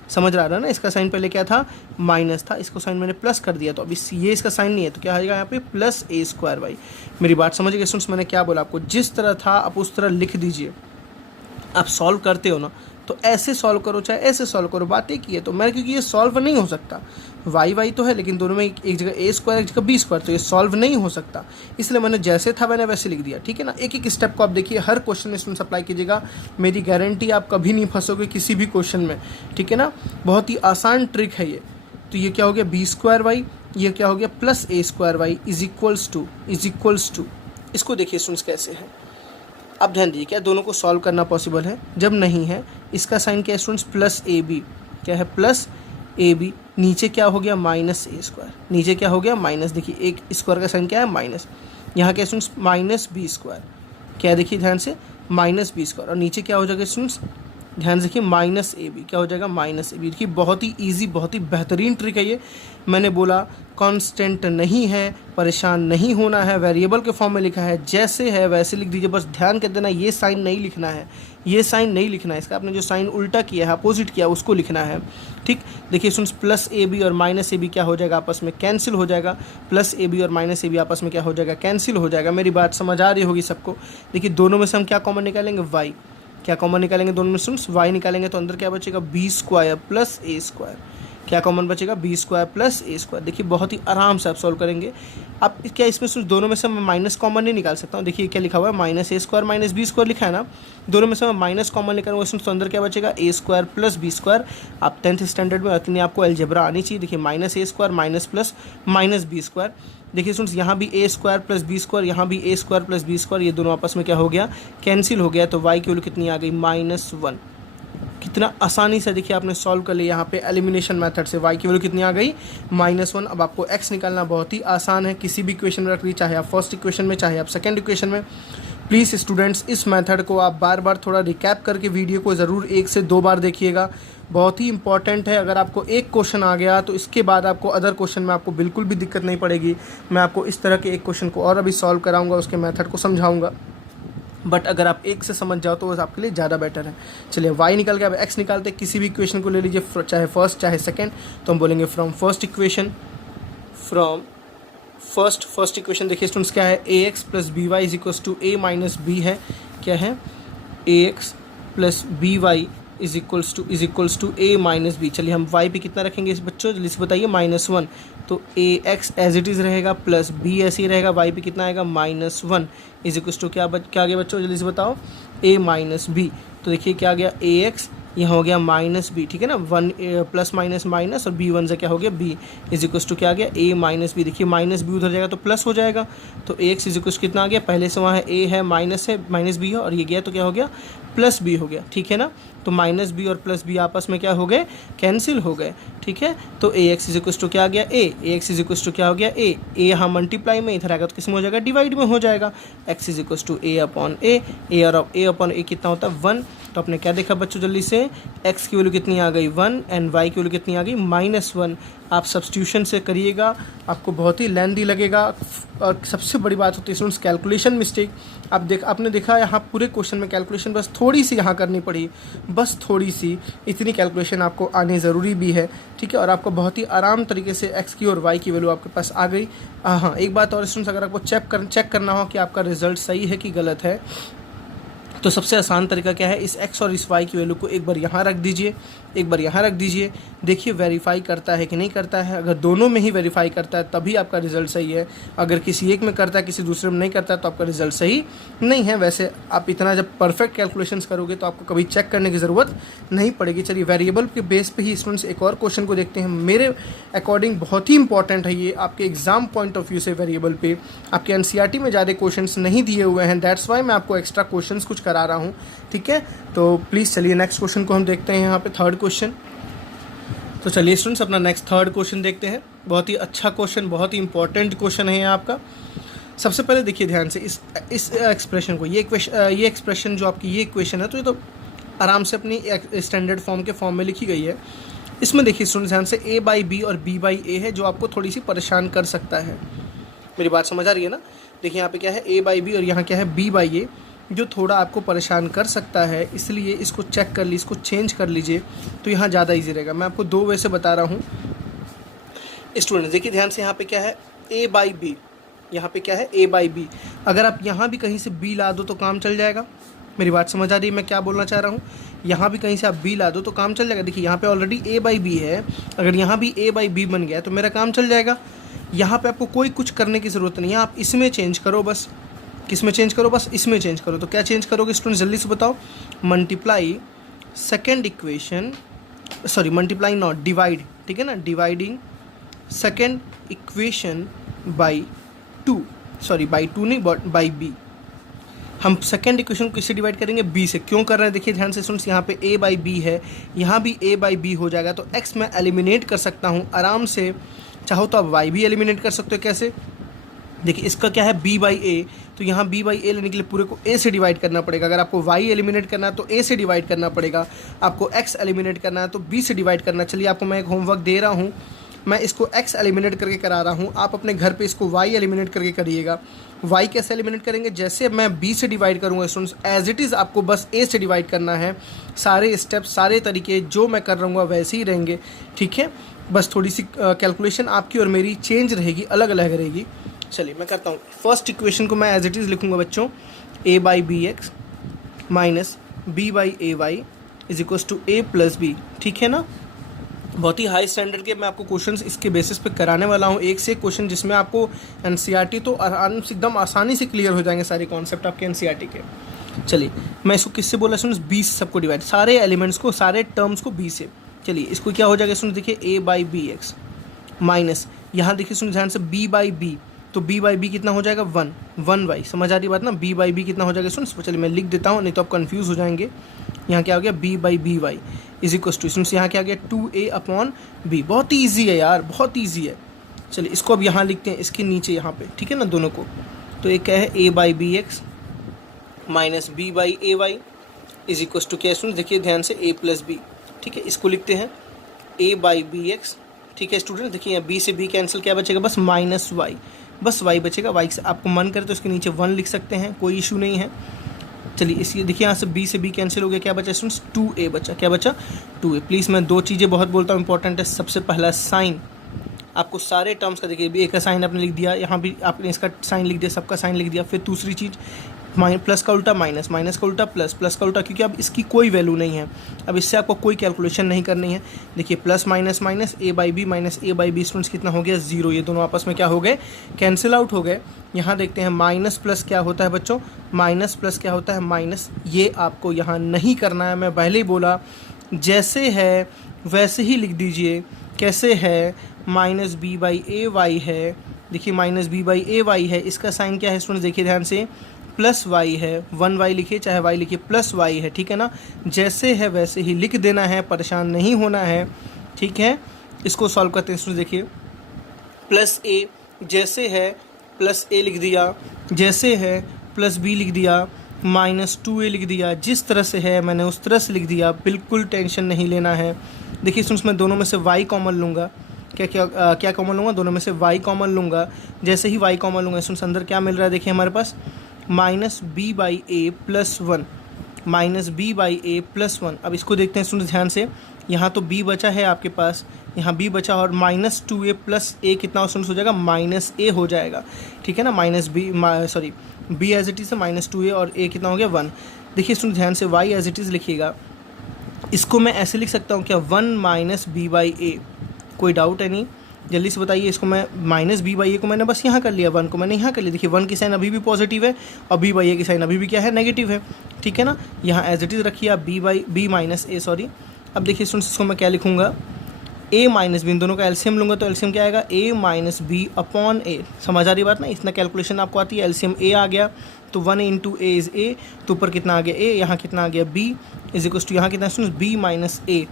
समझ रहा है ना, इसका साइन पहले क्या था, माइनस था, इसको साइन मैंने प्लस कर दिया, तो अभी ये इसका साइन नहीं है तो क्या आएगा यहाँ पे, प्लस ए स्क्वायर वाई। मेरी बात समझिएगा स्टूडेंट्स, मैंने क्या बोला आपको, जिस तरह था आप उस तरह लिख दीजिए। आप सॉल्व करते हो ना, तो ऐसे सॉल्व करो चाहे ऐसे सॉल्व करो, बात एक ही है। तो मैं क्योंकि ये सॉल्व नहीं हो सकता, वाई तो है लेकिन दोनों में एक जगह ए स्क्वायर एक जगह बी स्क्वायर, तो ये सॉल्व नहीं हो सकता, इसलिए मैंने जैसे था मैंने वैसे लिख दिया, ठीक है ना। एक एक स्टेप को आप देखिए, हर क्वेश्चन में इसमें अप्लाई कीजिएगा, मेरी गारंटी आप कभी नहीं फंसोगे किसी भी क्वेश्चन में, ठीक है ना। बहुत ही आसान ट्रिक है ये। तो ये क्या हो गया बी स्क्वायर वाई, ये क्या हो गया plus A square Y is equals to, इसको देखिए स्टूडेंट्स कैसे है। अब ध्यान दीजिए, क्या दोनों को सॉल्व करना पॉसिबल है? जब नहीं है, इसका साइन क्या है स्टूडेंट्स प्लस ए बी, क्या है प्लस ए बी, नीचे क्या हो गया माइनस ए स्क्वायर, नीचे क्या हो गया माइनस, देखिए एक स्क्वायर का साइन क्या है माइनस, यहाँ क्या स्टूडेंट्स माइनस बी स्क्वायर, क्या देखिए ध्यान से माइनस बी स्क्वायर, और नीचे क्या हो जाएगा स्टूडेंट्स ध्यान से देखिए माइनस ए बी, क्या हो जाएगा माइनस ए बी। देखिए बहुत ही ईजी बहुत ही बेहतरीन ट्रिक है ये। मैंने बोला कांस्टेंट नहीं है, परेशान नहीं होना है, वेरिएबल के फॉर्म में लिखा है, जैसे है वैसे लिख दीजिए, बस ध्यान कर देना ये साइन नहीं लिखना है, ये साइन नहीं लिखना है, इसका आपने जो साइन उल्टा किया है अपोजिट किया उसको लिखना है, ठीक। देखिए सुन प्लस ए बी और माइनस ए बी क्या हो जाएगा आपस में कैंसिल हो जाएगा, प्लस ए बी और माइनस ए बी आपस में क्या हो जाएगा कैंसिल हो जाएगा। मेरी बात समझ आ रही होगी सबको। देखिए दोनों में से हम क्या कॉमन निकालेंगे वाई, क्या कॉमन निकालेंगे दोनों में स्टूडेंट्स वाई निकालेंगे, तो अंदर क्या बचेगा B square plus A square, क्या कॉमन बचेगा B square plus A square. देखिए बहुत ही आराम से आप सॉल्व करेंगे। आप क्या इसमें दोनों में से मैं माइनस कॉमन नहीं निकाल सकता हूँ, देखिए क्या लिखा हुआ है माइनस ए स्क्वायर माइनस बी स्क्वायर लिखा है ना, दोनों में से मैं माइनस कॉमन निकालूंगा स्टूडेंट्स, तो अंदर क्या बचेगा ए स्क्वायर प्लस बी स्क्वायर। आप 10th स्टैंडर्ड में इतनी आपको अलजेब्रा आनी चाहिए। देखिए माइनस ए square minus plus minus B square, देखिए स्टूडेंट्स यहाँ भी a square plus B square, यहाँ भी a square plus B square, ये दोनों आपस में क्या हो गया कैंसिल हो गया, तो वाई की वैल्यू कितनी आ गई -1। कितना आसानी से देखिए आपने सॉल्व कर लिया यहाँ पे एलिमिनेशन मेथड से, y की वैल्यू कितनी आ गई -1। अब आपको x निकालना बहुत ही आसान है, किसी भी इक्वेशन में रख दी, चाहे आप फर्स्ट इक्वेशन में चाहे आप सेकंड इक्वेशन में। प्लीज़ स्टूडेंट्स इस मेथड को आप बार बार थोड़ा रिकैप करके वीडियो को ज़रूर 1 से 2 बार देखिएगा, बहुत ही इंपॉर्टेंट है। अगर आपको एक क्वेश्चन आ गया तो इसके बाद आपको अदर क्वेश्चन में आपको बिल्कुल भी दिक्कत नहीं पड़ेगी। मैं आपको इस तरह के एक क्वेश्चन को और अभी सॉल्व कराऊंगा, उसके मेथड को समझाऊंगा, बट अगर आप एक से समझ जाओ तो वो आपके लिए ज़्यादा बेटर है। चलिए y निकल के अब x निकालते हैं, किसी भी इक्वेशन को ले लीजिए, चाहे फर्स्ट चाहे सेकंड, तो हम बोलेंगे from first equation, first equation देखिए स्टूडेंट्स क्या है ax plus B Y is equals to a minus B है, क्या है ax plus B Y is equals to a minus B. चलिए हम y पे कितना रखेंगे इस बच्चों जल्दी से बताइए -1, तो ax एज इट इज़ रहेगा प्लस b ऐसे ही रहेगा, y पे कितना आएगा -1 इज इक्वल्स टू क्या आ गया बच्चों जल्दी से बताओ a माइनस बी। तो देखिए क्या आ गया ax यहाँ हो गया -b, ठीक है ना, 1 प्लस माइनस माइनस और b1 से क्या हो गया b इज इक्वल्स टू क्या आ गया a माइनस बी। देखिए माइनस बी उधर जाएगा तो प्लस हो जाएगा, तो ax इज इक्वल्स कितना आ गया, पहले से वहाँ है a है माइनस b है और ये गया तो क्या हो गया प्लस b हो गया, ठीक है ना। तो माइनस बी और प्लस बी आपस में क्या हो गए कैंसिल हो गए, ठीक है। तो ax इज इक्वल्स टू क्या आ गया ax इज इक्वल्स टू क्या हो गया a यहाँ मल्टीप्लाई में इधर आएगा तो किसमें हो जाएगा डिवाइड में हो जाएगा, x is equals to a upon a कितना होता है 1। तो आपने क्या देखा बच्चों जल्दी से, x की वैल्यू कितनी आ गई 1 एंड y की वैल्यू कितनी आ गई -1। आप सब्स्टिट्यूशन से करिएगा, आपको बहुत ही लेंथी लगेगा। और सबसे बड़ी बात होती है स्टूडेंट्स कैलकुलेशन मिस्टेक। आपने देखा यहाँ पूरे क्वेश्चन में कैलकुलेशन बस थोड़ी सी यहाँ करनी पड़ी, बस थोड़ी सी, इतनी कैलकुलेशन आपको आनी ज़रूरी भी है, ठीक है। और आपको बहुत ही आराम तरीके से x की और y की वैल्यू आपके पास आ गई। हाँ एक बात और स्टूडेंट्स, अगर आपको चेक करना हो कि आपका रिजल्ट सही है कि गलत है, तो सबसे आसान तरीका क्या है, इस x और इस y की वैल्यू को एक बार यहाँ रख दीजिए, एक बार यहाँ रख दीजिए, देखिए वेरीफाई करता है कि नहीं करता है। अगर दोनों में ही वेरीफाई करता है तभी आपका रिजल्ट सही है, अगर किसी एक में करता है किसी दूसरे में नहीं करता है तो आपका रिजल्ट सही नहीं है। वैसे आप इतना जब परफेक्ट कैलकुलेशंस करोगे तो आपको कभी चेक करने की ज़रूरत नहीं पड़ेगी। चलिए वेरिएबल के बेस पे ही स्टूडेंट्स एक और क्वेश्चन को देखते हैं। मेरे अकॉर्डिंग बहुत ही इंपॉर्टेंट है ये, आपके एग्जाम पॉइंट ऑफ व्यू से वेरिएबल पे आपके एनसीईआरटी में ज़्यादा क्वेश्चंस नहीं दिए हुए हैं, दैट्स वाई मैं आपको एक्स्ट्रा क्वेश्चंस कुछ करा रहा हूँ, ठीक है। तो प्लीज़ चलिए नेक्स्ट क्वेश्चन को हम देखते हैं यहाँ पे, थर्ड क्वेश्चन। तो चलिए स्टूडेंट्स अपना नेक्स्ट थर्ड क्वेश्चन देखते हैं। बहुत ही अच्छा क्वेश्चन, बहुत ही इंपॉर्टेंट क्वेश्चन है आपका। सबसे पहले देखिए ध्यान से इस एक्सप्रेशन को, ये एक्सप्रेशन जो आपकी ये इक्वेशन है तो ये तो आराम से अपनी स्टैंडर्ड फॉर्म के फॉर्म में लिखी गई है। इसमें देखिए स्टूडेंट्स ध्यान से a/b और b/a है जो आपको थोड़ी सी परेशान कर सकता है। मेरी बात समझ आ रही है ना। देखिए यहाँ पे क्या है a/b और यहाँ क्या है b/a, जो थोड़ा आपको परेशान कर सकता है, इसलिए इसको चेक कर लीजिए, इसको चेंज कर लीजिए तो यहाँ ज़्यादा इजी रहेगा। मैं आपको 2 वे से बता रहा हूँ स्टूडेंट्स। देखिए ध्यान से यहाँ पे क्या है a/b, यहाँ पे क्या है a/b। अगर आप यहाँ भी कहीं से b ला दो तो काम चल जाएगा, मेरी बात समझ आ रही है मैं क्या बोलना चाह रहा हूँ? यहाँ भी कहीं से आप b ला दो तो काम चल जाएगा। देखिए यहाँ पे ऑलरेडी a/b है, अगर यहाँ भी a/b बन गया तो मेरा काम चल जाएगा। यहाँ पे आपको कोई कुछ करने की ज़रूरत नहीं है, आप इसमें चेंज करो बस। किस में चेंज करो? बस इसमें चेंज करो। तो क्या चेंज करोगे स्टूडेंट, जल्दी से बताओ। Multiply second equation, sorry multiply not, divide, ठीक है ना, dividing second equation by 2, sorry by 2 नहीं बट बाई b। हम सेकेंड इक्वेशन को किससे डिवाइड करेंगे? b से। क्यों कर रहे हैं देखिए ध्यान से स्टूडेंट्स, यहाँ पे a/b है, यहाँ भी a/b हो जाएगा, तो x मैं एलिमिनेट कर सकता हूँ आराम से। चाहो तो आप y भी एलिमिनेट कर सकते हो। कैसे? देखिए इसका क्या है b/a, तो यहाँ b/a लेने के लिए पूरे को a से डिवाइड करना पड़ेगा। अगर आपको y एलिमिनेट करना है तो a से डिवाइड करना पड़ेगा, आपको x एलिमिनेट करना है तो b से डिवाइड करना। चलिए आपको मैं एक होमवर्क दे रहा हूँ, मैं इसको x एलिमिनेट करके करा रहा हूँ, आप अपने घर पे इसको y एलिमिनेट करके करिएगा। y कैसे एलिमिनेट करेंगे? जैसे मैं b से डिवाइड करूँगा स्टूडेंट्स, एज इट इज़ आपको बस a से डिवाइड करना है। सारे स्टेप, सारे तरीके जो मैं कर रहूँगा वैसे ही रहेंगे, ठीक है। बस थोड़ी सी कैलकुलेशन आपकी और मेरी चेंज रहेगी, अलग अलग रहेगी। चलिए मैं करता हूँ। फर्स्ट इक्वेशन को मैं एज इट इज़ लिखूँगा बच्चों, a/bx minus b/ay is equals to a+b, ठीक है ना। बहुत ही हाई स्टैंडर्ड के मैं आपको क्वेश्चंस इसके बेसिस पे कराने वाला हूँ, एक से एक क्वेश्चन जिसमें आपको एनसीईआरटी तो एकदम आसानी से क्लियर हो जाएंगे सारे कॉन्सेप्ट आपके एनसीईआरटी के। चलिए मैं इसको किससे बोला स्टूडेंट्स? 20 सबको डिवाइड, सारे एलिमेंट्स को, सारे टर्म्स को 20 से। चलिए इसको क्या हो जाएगा स्टूडेंट्स? देखिए a/bx माइनस, यहाँ देखिए स्टूडेंट्स ध्यान से b/b, तो b/b कितना हो जाएगा? 1y। समझ आ रही बात ना? b/b कितना हो जाएगा स्टूडेंट्स? चलिए मैं लिख देता हूँ, नहीं तो आप कंफ्यूज हो जाएंगे। यहाँ क्या हो गया? b/by is equal to students, यहाँ क्या आ गया? 2a/b। बहुत ही ईजी है यार, बहुत ईजी है। चलिए इसको अब यहाँ लिखते हैं, इसके नीचे यहाँ पे, ठीक है ना, दोनों को। तो एक क्या है? a/bx minus b/ay is equal to क्या स्टूडेंट्स? देखिए ध्यान से a+b, ठीक है। इसको लिखते हैं a/bx, ठीक है स्टूडेंट। देखिए यहाँ b से b कैंसिल, क्या बचेगा? बस -y, बस y बचेगा। y से आपको मन करे तो इसके नीचे 1 लिख सकते हैं, कोई इशू नहीं है। चलिए इसलिए देखिए यहाँ से b से b कैंसिल हो गया, क्या बचा स्टूडेंट्स? 2a बचा। क्या बचा? 2a। प्लीज़ मैं 2 चीज़ें बहुत बोलता हूँ, इंपॉर्टेंट है। सबसे पहला साइन, आपको सारे टर्म्स का देखिए a का साइन आपने लिख दिया, यहाँ भी आपने इसका साइन लिख दिया, सबका साइन लिख दिया। फिर दूसरी चीज़, प्लस का उल्टा माइनस, माइनस का उल्टा प्लस, प्लस का उल्टा, क्योंकि अब इसकी कोई वैल्यू नहीं है, अब इससे आपको कोई कैलकुलेशन नहीं करनी है। देखिए plus minus minus, a/b minus a/b students कितना हो गया? 0। ये दोनों आपस में क्या हो गए? कैंसिल आउट हो गए। यहाँ देखते हैं माइनस प्लस क्या होता है बच्चों? माइनस प्लस क्या होता है? माइनस। ये आपको यहाँ नहीं करना है, मैं पहले ही बोला, जैसे है वैसे ही लिख दीजिए। कैसे है? माइनस b/ay है, देखिए माइनस b/ay है, इसका साइन क्या है स्टूडेंट्स? देखिए ध्यान से, प्लस y है, 1y लिखिए चाहे y लिखिए, प्लस y है, ठीक है ना। जैसे है वैसे ही लिख देना है, परेशान नहीं होना है, ठीक है। इसको सॉल्व करते हैं स्टूडेंट्स। देखिए प्लस a, जैसे है प्लस a लिख दिया, जैसे है प्लस b लिख दिया, माइनस 2a लिख दिया। जिस तरह से है मैंने उस तरह से लिख दिया, बिल्कुल टेंशन नहीं लेना है। देखिए स्टूडेंट्स मैं दोनों में से y कॉमन लूँगा, क्या कॉमन लूँगा? दोनों में से y कॉमन लूँगा। जैसे ही y कॉमन लूँगा स्टूडेंट्स, अंदर क्या मिल रहा है? देखिए हमारे पास minus b/a plus 1, minus b/a plus 1। अब इसको देखते हैं स्टूडेंट्स ध्यान से, यहाँ तो b बचा है आपके पास, यहाँ b बचा, और माइनस 2a प्लस a कितना स्टूडेंट्स हो जाएगा? माइनस a हो जाएगा, ठीक है ना। Minus b, sorry b as it is है माइनस 2a, और a कितना हो गया? 1। देखिए स्टूडेंट ध्यान से, y एज इट इज़ लिखिएगा। इसको मैं ऐसे लिख सकता हूँ क्या? 1 माइनस b/a। कोई डाउट है नहीं? जल्दी से बताइए। इसको मैं माइनस b/a को मैंने बस यहाँ कर लिया, 1 को मैंने यहाँ कर लिया। देखिए 1 की साइन अभी भी पॉजिटिव है और b/a की साइन अभी भी क्या है? नेगेटिव है, ठीक है ना। यहाँ एज इट इज़ रखिए आप b माइनस a, सॉरी। अब देखिए स्टूडेंट्स इसको मैं क्या लिखूँगा? a माइनस बी, इन दोनों का एलसीएम लूँगा तो एलसीएम क्या आएगा? a minus B upon a। समझ आ रही बात ना? इतना कैलकुलेशन आपको आती है। एलसीएम a आ गया तो 1 इंटू a इज़ a, तो ऊपर कितना आ गया? a, यहाँ कितना आ गया? b इज इक्वल टू यहाँ कितना स्टूडेंट्स? b minus a।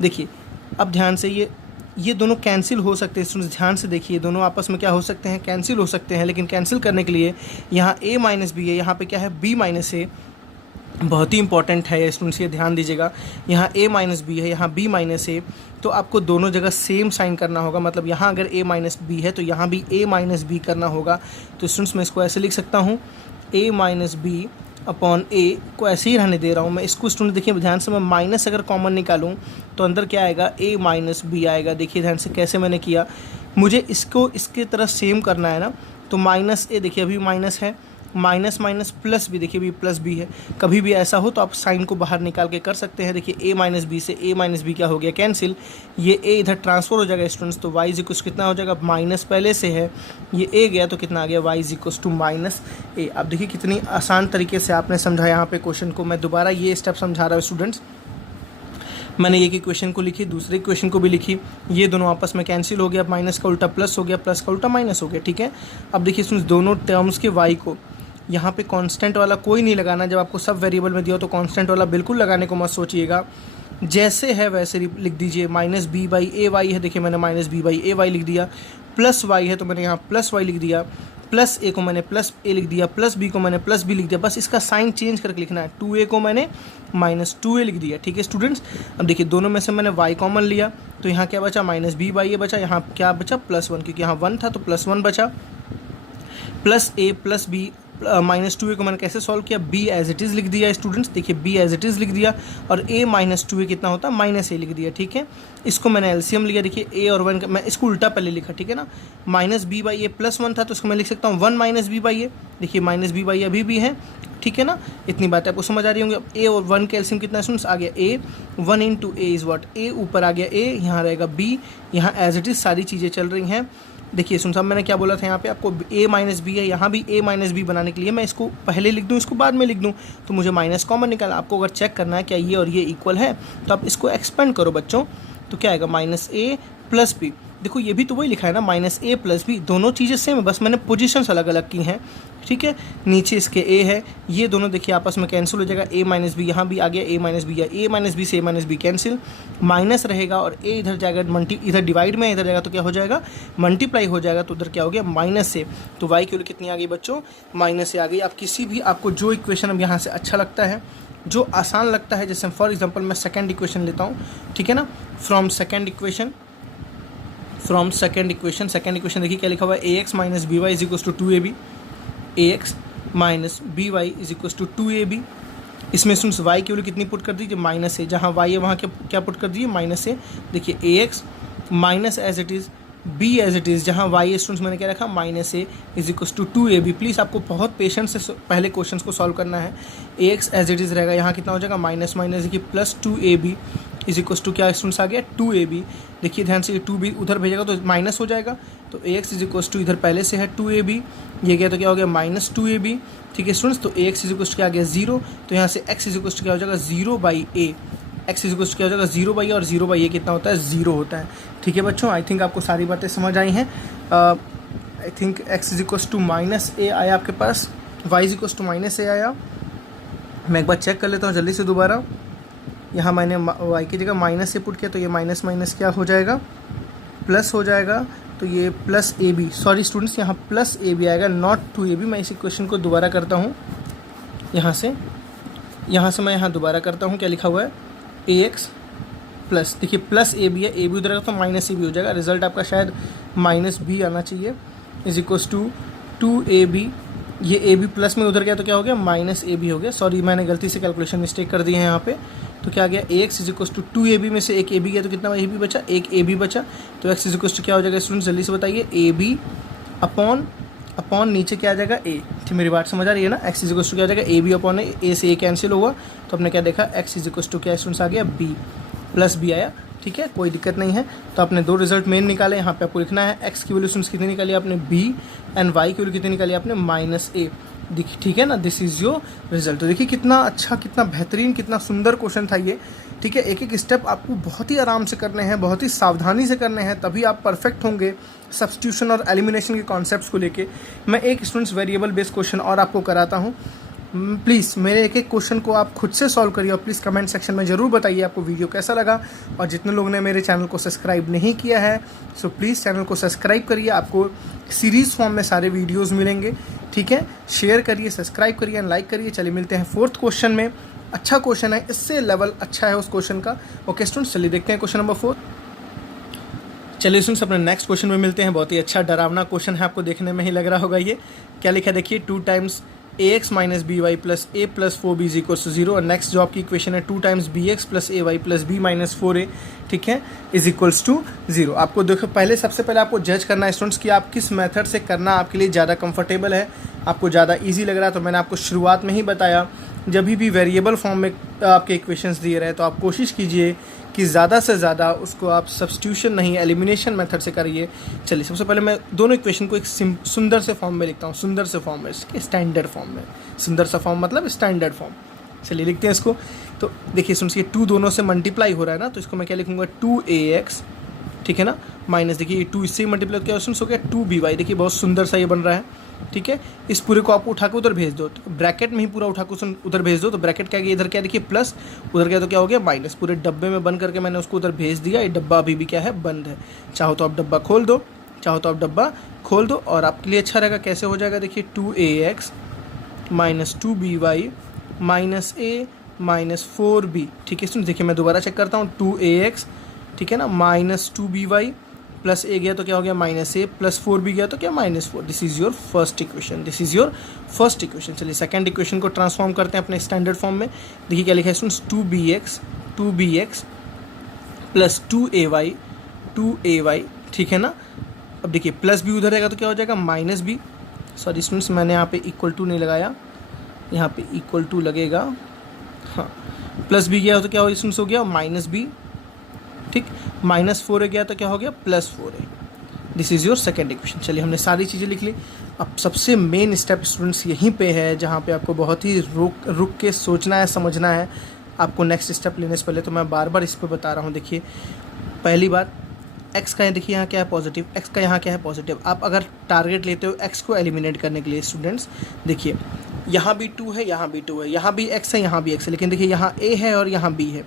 देखिए अब ध्यान से, ये दोनों कैंसिल हो सकते हैं स्टूडेंट्स, ध्यान से देखिए, दोनों आपस में क्या हो सकते हैं? कैंसिल हो सकते हैं। लेकिन कैंसिल करने के लिए यहाँ a माइनस बी है, यहाँ पे क्या है? b minus a। बहुत ही इंपॉर्टेंट है स्टूडेंट्स, ये ध्यान दीजिएगा। यहाँ a माइनस बी है, यहाँ b माइनस a, तो आपको दोनों जगह सेम साइन करना होगा। मतलब यहाँ अगर a माइनस बी है तो यहाँ भी a माइनस बी करना होगा। तो स्टूडेंट्स मैं इसको ऐसे लिख सकता हूँ, a minus B upon a को ऐसे ही रहने दे रहा हूँ मैं इसको। स्टूडेंट देखिए ध्यान से, मैं माइनस अगर कॉमन निकालूँ तो अंदर क्या आएगा? a माइनस बी आएगा। देखिए ध्यान से कैसे मैंने किया, मुझे इसको इसके तरह सेम करना है ना। तो माइनस a, देखिए अभी माइनस है, माइनस माइनस प्लस बी, देखिए बी प्लस बी है, कभी भी ऐसा हो तो आप साइन को बाहर निकाल के कर सकते हैं। देखिए a माइनस बी से a माइनस बी क्या हो गया, कैंसिल, ये a इधर ट्रांसफर हो जाएगा स्टूडेंट्स, तो y इज इक्वल कितना हो जाएगा, माइनस पहले से है, ये a गया तो कितना आ गया, y is equal to minus a। अब देखिए कितनी आसान तरीके से आपने समझा यहाँ पे क्वेश्चन को। मैं दोबारा ये स्टेप समझा रहा हूँ स्टूडेंट्स। मैंने एक इक्वेशन को लिखी, दूसरे इक्वेशन को भी लिखी, ये दोनों आपस में कैंसिल हो गया, माइनस का उल्टा प्लस हो गया, प्लस का उल्टा माइनस हो गया, ठीक है। अब देखिए सुन, दोनों टर्म्स के y को यहाँ पे कांस्टेंट वाला कोई नहीं लगाना, जब आपको सब वेरिएबल में दिया हो तो कांस्टेंट वाला बिल्कुल लगाने को मत सोचिएगा, जैसे है वैसे लिख दीजिए। Minus B by A Y है, देखिए मैंने minus B by A Y लिख दिया, प्लस वाई है तो मैंने यहाँ प्लस वाई लिख दिया, प्लस ए को मैंने प्लस ए लिख दिया, प्लस बी को मैंने प्लस बी लिख दिया, बस इसका साइन चेंज करके लिखना है। 2a को मैंने माइनस 2a लिख दिया, ठीक है स्टूडेंट्स। अब देखिए दोनों में से मैंने y कॉमन लिया तो यहाँ क्या बचा, माइनस बी बाई ए बचा, यहाँ क्या बचा, प्लस 1, क्योंकि यहाँ 1 था तो प्लस 1 बचा, plus a plus b, minus 2a को मैंने कैसे सॉल्व किया, b एज इट इज़ लिख दिया स्टूडेंट्स, देखिए b एज इट इज़ लिख दिया, और a माइनस 2a कितना होता है, माइनस a लिख दिया, ठीक है। इसको मैंने एलसीएम लिया, देखिए a और 1 मैं इसको उल्टा पहले लिखा, ठीक है ना, minus b by A plus 1 था तो इसको मैं लिख सकता हूँ 1 माइनस बी बाई ए, देखिए माइनस बी बाई अभी भी है, ठीक है ना। इतनी बातें आपको समझ आ रही होंगी। अब a और 1 का एलसीएम कितना स्टूडेंट्स आ गया, a 1 into a is what, a ऊपर आ गया a, यहाँ रहेगा b, यहाँ एज इट इज़ सारी चीज़ें चल रही हैं। देखिए सुन साहब, मैंने क्या बोला था यहाँ पे आपको, a माइनस बी है, यहाँ भी a माइनस बी बनाने के लिए मैं इसको पहले लिख दूँ, इसको बाद में लिख दूँ, तो मुझे माइनस कॉमन निकालना। आपको अगर चेक करना है क्या ये और ये इक्वल है तो आप इसको एक्सपेंड करो बच्चों, तो क्या आएगा, माइनस a प्लस बी। देखो ये भी तो वही लिखा है ना, माइनस a प्लस बी, दोनों चीज़ें सेम है, बस मैंने पोजीशंस अलग अलग की हैं, ठीक है। नीचे इसके a है, ये दोनों देखिए आपस में कैंसिल हो जाएगा, a माइनस बी यहाँ भी आ गया, a माइनस बी या a माइनस बी से a minus B cancel, minus रहेगा और a इधर जाएगा, इधर डिवाइड में इधर जाएगा तो क्या हो जाएगा, मल्टीप्लाई हो जाएगा, तो उधर क्या हो गया, माइनस से, तो y की वैल्यू कितनी आ गई बच्चों, माइनस से आ गई। आप किसी भी, आपको जो इक्वेशन अब यहाँ से अच्छा लगता है, जो आसान लगता है, जैसे फॉर एग्जाम्पल मैं सेकेंड इक्वेशन लेता हूँ, ठीक है ना, from second equation second equation देखिए क्या लिखा हुआ है, ax minus B Y is equal to 2ab, ax minus B Y is equal to 2ab। इसमें स्टूडेंट्स y की वैल्यू कितनी पुट कर दीजिए, माइनस है, जहाँ y है वहाँ क्या पुट कर दीजिए, माइनस है। देखिए ax minus as it is, b as it is, जहाँ y स्टूडेंट्स मैंने क्या रखा, minus a is equal to 2ab। Please आपको बहुत पेशेंस से पहले क्वेश्चन को सॉल्व करना है। ax एज इट इज़ रहेगा, यहाँ कितना हो जाएगा, माइनस माइनस देखिए plus 2ab is equal to क्या स्टूडेंट्स आ गया, 2ab। देखिए ध्यान से 2b उधर भेजेगा तो माइनस हो जाएगा, तो ax इज इक्वल टू इधर पहले से है 2ab, ये गया तो क्या हो गया, माइनस 2ab, ठीक है स्टूडेंट्स। तो ax इज इक्वल टू क्या आ गया, 0, तो यहाँ से x इज इक्वल टू क्या हो जाएगा, 0 by a, x is equal to क्या हो जाएगा, 0 बाई a, और 0 बाई a कितना होता है, 0 होता है, ठीक है बच्चों। आई थिंक आपको सारी बातें समझ आई हैं। I think x is equal to minus a आया आपके पास, y is equal to minus a आया। मैं एक बार चेक कर लेता हूँ जल्दी से दोबारा, यहाँ मैंने y की जगह माइनस से पुट किया तो ये माइनस माइनस क्या हो जाएगा, प्लस हो जाएगा, तो ये plus A B, sorry students यहाँ प्लस ए बी आएगा, नॉट 2ab। मैं इस इक्वेशन को दोबारा करता हूँ, यहाँ से मैं यहाँ दोबारा करता हूँ, क्या लिखा हुआ है, ax प्लस, देखिए प्लस ए बी है, ए बी उधर तो माइनस ए बी हो जाएगा, रिजल्ट आपका शायद माइनस बी आना चाहिए, इज इक्वल टू 2ab। ये ए बी प्लस में उधर गया तो क्या हो गया, माइनस ए बी हो गया, सॉरी मैंने गलती से कैलकुलेशन मिस्टेक कर दी है यहाँ पे। तो क्या आ गया, ax is equal to 2ab में से एक a b गया तो कितना a b बचा, एक a b बचा, तो x इज इक्वल टू क्या हो जाएगा स्टूडेंट्स, जल्दी से बताइए, a b अपॉन नीचे क्या आ जाएगा, a, ठीक मेरी बात समझ आ रही है ना, x इज इक्वल टू क्या हो जाएगा, a b अपॉन a से a कैंसिल हुआ, तो हमने क्या देखा, x इज इक्वल टू क्या स्टूडेंट्स आ गया, b प्लस b आया, ठीक है कोई दिक्कत नहीं है। तो आपने दो रिजल्ट मेन निकाले, यहाँ पे आपको लिखना है x की वैल्यू स्टूडेंट्स कितनी निकाली आपने, b, एंड y की वैल्यू कितनी निकाली आपने, माइनस a, देखिए ठीक है ना, दिस इज़ योर रिजल्ट। तो देखिए कितना अच्छा, कितना बेहतरीन, कितना सुंदर क्वेश्चन था ये, ठीक है। एक एक स्टेप आपको बहुत ही आराम से करने हैं, बहुत ही सावधानी से करने हैं, तभी आप परफेक्ट होंगे सब्स्टिट्यूशन और एलिमिनेशन के कॉन्सेप्ट्स को लेके। मैं एक स्टूडेंट्स वेरिएबल बेस्ड क्वेश्चन और आपको कराता हूँ, प्लीज़ मेरे एक एक क्वेश्चन को आप खुद से सॉल्व करिए और प्लीज़ कमेंट सेक्शन में ज़रूर बताइए आपको वीडियो कैसा लगा। और जितने लोगों ने मेरे चैनल को सब्सक्राइब नहीं किया है सो प्लीज़ चैनल को सब्सक्राइब करिए, आपको सीरीज़ फॉर्म में सारे वीडियोस मिलेंगे, ठीक है। शेयर करिए, सब्सक्राइब करिए एंड लाइक करिए। चलिए मिलते हैं फोर्थ क्वेश्चन में, अच्छा क्वेश्चन है, इससे लेवल अच्छा है उस क्वेश्चन का। ओके स्टूडेंट्स, चलिए देखते हैं क्वेश्चन नंबर 4। चलिए स्टूडेंट्स अपने नेक्स्ट क्वेश्चन में मिलते हैं। बहुत ही अच्छा डरावना क्वेश्चन है, आपको देखने में ही लग रहा होगा ये क्या लिखा है, देखिए 2 times a x minus B y plus a plus 4b is equal to 0। और नेक्स्ट जो आपकी इक्वेशन है 2 times b x plus a y plus b minus 4a, ठीक है, इज इक्वल्स टू 0। आपको देखो पहले सबसे पहले आपको जज करना है स्टूडेंट्स कि आप किस मेथड से करना आपके लिए ज़्यादा कंफर्टेबल है, आपको ज़्यादा ईजी लग रहा है। तो मैंने आपको शुरुआत में ही बताया, जब भी वेरिएबल फॉर्म में आपके इक्वेशंस दिए रहे तो आप कोशिश कीजिए कि ज़्यादा से ज़्यादा उसको आप सब्स्टिट्यूशन नहीं एलिमिनेशन मेथड से करिए। चलिए सबसे पहले मैं दोनों इक्वेशन को एक सुंदर से फॉर्म में लिखता हूँ, सुंदर से फॉर्म में, इसके स्टैंडर्ड फॉर्म में। सुंदर सा फॉर्म मतलब स्टैंडर्ड फॉर्म। चलिए लिखते हैं इसको। तो देखिए सुनिए 2 दोनों से मल्टीप्लाई हो रहा है ना, तो इसको मैं क्या लिखूँगा 2ax, ठीक है ना, माइनस देखिए ये 2 इससे ही मल्टीप्लाई क्या हो गया 2by। देखिए बहुत सुंदर सा ये बन रहा है, ठीक है। इस पूरे को आपको उठा के उधर भेज दो, तो ब्रैकेट में ही पूरा उठा के उधर भेज दो। तो ब्रैकेट क्या, इधर क्या देखिए प्लस, उधर क्या तो क्या हो गया माइनस। पूरे डब्बे में बंद करके मैंने उसको उधर भेज दिया। ये डब्बा अभी भी क्या है, बंद है। चाहो तो आप डब्बा खोल दो, चाहो तो आप डब्बा खोल दो, और आपके लिए अच्छा रहेगा। कैसे हो जाएगा देखिए 2ax minus 2by minus a minus 4b, ठीक है। सुन देखिए मैं दोबारा चेक करता हूँ 2ax, ठीक है ना, माइनस 2by प्लस a गया तो क्या हो गया माइनस a, प्लस 4b गया तो क्या minus 4। This is your first equation, this is your first equation. चलिए सेकंड इक्वेशन को ट्रांसफॉर्म करते हैं अपने स्टैंडर्ड फॉर्म में। देखिए क्या लिखा है स्टूडेंट्स 2bx प्लस 2ay, ठीक है ना। अब देखिए प्लस b उधर रहेगा तो क्या हो जाएगा माइनस b। सॉरी स्टूडेंट्स मैंने यहाँ पे इक्वल टू नहीं लगाया, यहाँ पे इक्वल टू लगेगा, हाँ। प्लस b गया तो क्या हो स्टूडेंट्स हो गया माइनस b, ठीक। माइनस 4a गया तो क्या हो गया plus 4a। This is your second equation. चलिए हमने सारी चीज़ें लिख ली। अब सबसे मेन स्टेप स्टूडेंट्स यहीं पे है, जहाँ पे आपको बहुत ही रुक के सोचना है, समझना है आपको नेक्स्ट स्टेप लेने से पहले। तो मैं बार बार इस पर बता रहा हूँ। देखिए पहली बात, एक्स का है, देखिए यहाँ क्या है पॉजिटिव, एक्स का यहाँ क्या है पॉजिटिव। आप अगर टारगेट लेते हो एक्स को एलिमिनेट करने के लिए स्टूडेंट्स, देखिए यहाँ भी 2 है, यहाँ भी 2 है, यहाँ भी x है, यहाँ भी x है, लेकिन देखिए यहाँ a है और यहाँ b है।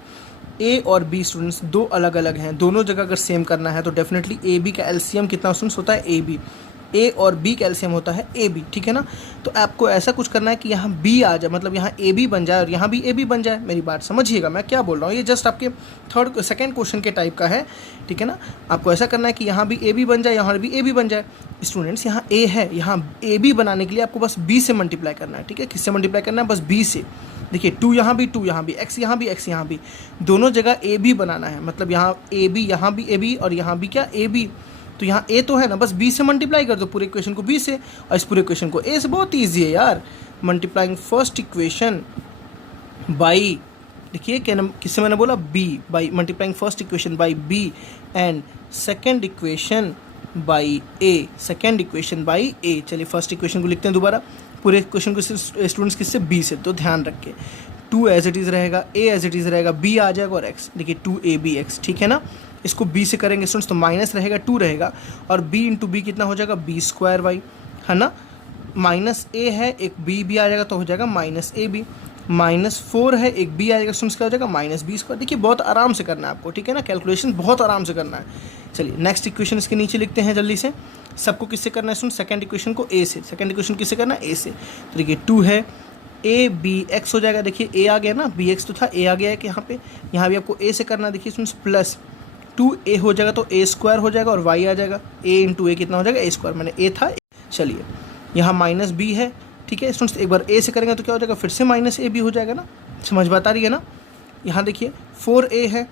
a और b स्टूडेंट्स दो अलग अलग हैं, दोनों जगह अगर सेम करना है तो डेफिनेटली ए बी का एलसीएम कितना स्टूडेंट्स होता है ए बी, ए और बी का एलसीएम होता है ए बी, ठीक है ना। तो आपको ऐसा कुछ करना है कि यहाँ बी आ जाए, मतलब यहाँ ए बी बन जाए और यहाँ भी ए बी बन जाए। मेरी बात समझिएगा मैं क्या बोल रहा हूँ, ये जस्ट आपके सेकंड क्वेश्चन के टाइप का है, ठीक है ना। आपको ऐसा करना है कि यहाँ भी ए बी बन जाए, यहाँ भी ए बी बन जाए। स्टूडेंट्स यहाँ ए है, यहाँ ए बी बनाने के लिए आपको बस बी से मल्टीप्लाई करना है, ठीक है। किससे मल्टीप्लाई करना है, बस बी से। देखिए 2 यहाँ भी, 2 यहाँ भी, x यहाँ भी, x यहाँ भी, दोनों जगह ए बी बनाना है। मतलब यहाँ ए बी, यहाँ भी ए बी और यहाँ भी क्या ए बी। तो यहाँ ए तो है ना, बस बी से मल्टीप्लाई कर दो पूरे इक्वेशन को बी से, और इस पूरे इक्वेशन को ए से। बहुत ईजी है यार। मल्टीप्लाइंग फर्स्ट इक्वेशन बाई, देखिए क्या किससे मैंने बोला b, by multiplying first equation by b and second equation by a, second equation by a. चलिए फर्स्ट इक्वेशन को लिखते हैं दोबारा, पूरे क्वेश्चन को स्टूडेंट्स किससे बी से। तो ध्यान रख के 2 एज इट इज़ रहेगा, ए एज इट इज़ रहेगा, बी आ जाएगा और एक्स। देखिए 2abx, ठीक है ना। इसको बी से करेंगे स्टूडेंट्स तो माइनस रहेगा 2 रहेगा, और b इंटू बी कितना हो जाएगा b²y, है ना। माइनस a है, एक b आ जाएगा तो हो जाएगा माइनस ab, माइनस 4 है, एक b आ जाएगा स्टूडेंट्स क्या हो जाएगा माइनस b²। देखिए बहुत आराम से करना है आपको, ठीक है ना, कैलकुलेशन बहुत आराम से करना है। चलिए नेक्स्ट इक्वेशन इसके नीचे लिखते हैं जल्दी से। सबको किससे करना है स्टूडेंट, सेकंड इक्वेशन को a से, सेकंड इक्वेशन किससे करना है a से। तो देखिए 2 है, a b x हो जाएगा। देखिए a आ गया ना, bx तो था, a आ गया है कि यहाँ भी आपको a से करना है। देखिए स्टूडेंट्स प्लस 2a हो जाएगा तो a² हो जाएगा और y आ जाएगा, a इंटू ए कितना हो जाएगा a², मैंने a था। चलिए यहाँ माइनस b है, ठीक है स्टूडेंट्स। एक बार a से करेंगे तो क्या हो जाएगा, फिर से माइनस ab हो जाएगा ना। समझ बात आ रही है ना। यहाँ देखिए 4a है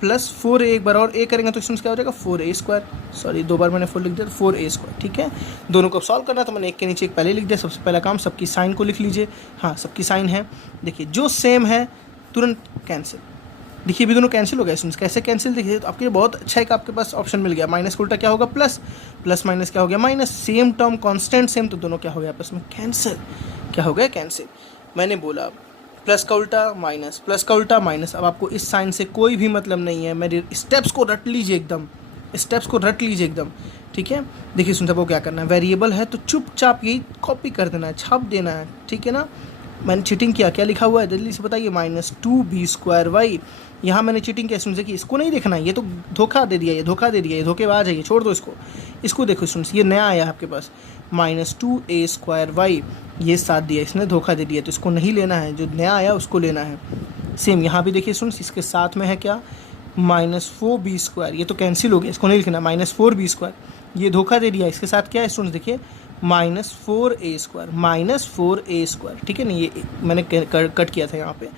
प्लस 4a, एक बार और a करेंगे तो स्टूडेंट्स क्या हो जाएगा 4a²। सॉरी 2 बार मैंने 4 लिख दिया, 4a², ठीक है। दोनों को सॉल्व करना है तो मैंने एक के नीचे एक पहले लिख दिया। सबसे पहला काम सबकी साइन को लिख लीजिए। हाँ सबकी साइन है, देखिए जो सेम है तुरंत कैंसिल। देखिए भी दोनों कैंसिल हो गए स्टूडेंट्स। कैसे कैंसिल, देखिए तो आपके लिए बहुत अच्छा है कि आपके पास ऑप्शन मिल गया। माइनस का उल्टा क्या होगा प्लस, प्लस माइनस क्या हो गया minus, same term constant same, तो दोनों क्या हो गया आपस में कैंसिल। क्या हो गया कैंसिल। मैंने बोला प्लस का उल्टा माइनस, प्लस का उल्टा माइनस। अब आपको इस साइन से कोई भी मतलब नहीं है, मेरे स्टेप्स को रट लीजिए एकदम, स्टेप्स को रट लीजिए एकदम, ठीक है। देखिए सुनते वो क्या करना है, वेरिएबल है तो चुपचाप यही कॉपी कर देना है, छाप देना है, ठीक है ना। मैंने चीटिंग किया, क्या लिखा हुआ है जल्दी से बताइए, माइनस 2b²y। यहाँ मैंने चीटिंग किया सुन से कि इसको नहीं देखना है, ये तो धोखा दे दिया, ये धोखा दे दिया, ये धोखेबाज है, ये छोड़ दो इसको। इसको देखो सुन, ये नया आया आपके पास माइनस 2a²y, ये साथ दिया, इसने धोखा दे दिया, तो इसको नहीं लेना है, जो नया आया उसको लेना है। सेम यहाँ भी देखिए सुन, इसके साथ में है क्या माइनस 4b², ये तो कैंसिल हो गया, इसको नहीं लिखना, माइनस 4b², ये धोखा दे दिया। इसके साथ क्या है स्टूडेंट्स देखिए -4a², ठीक है ना, ये मैंने कट किया था यहाँ पे,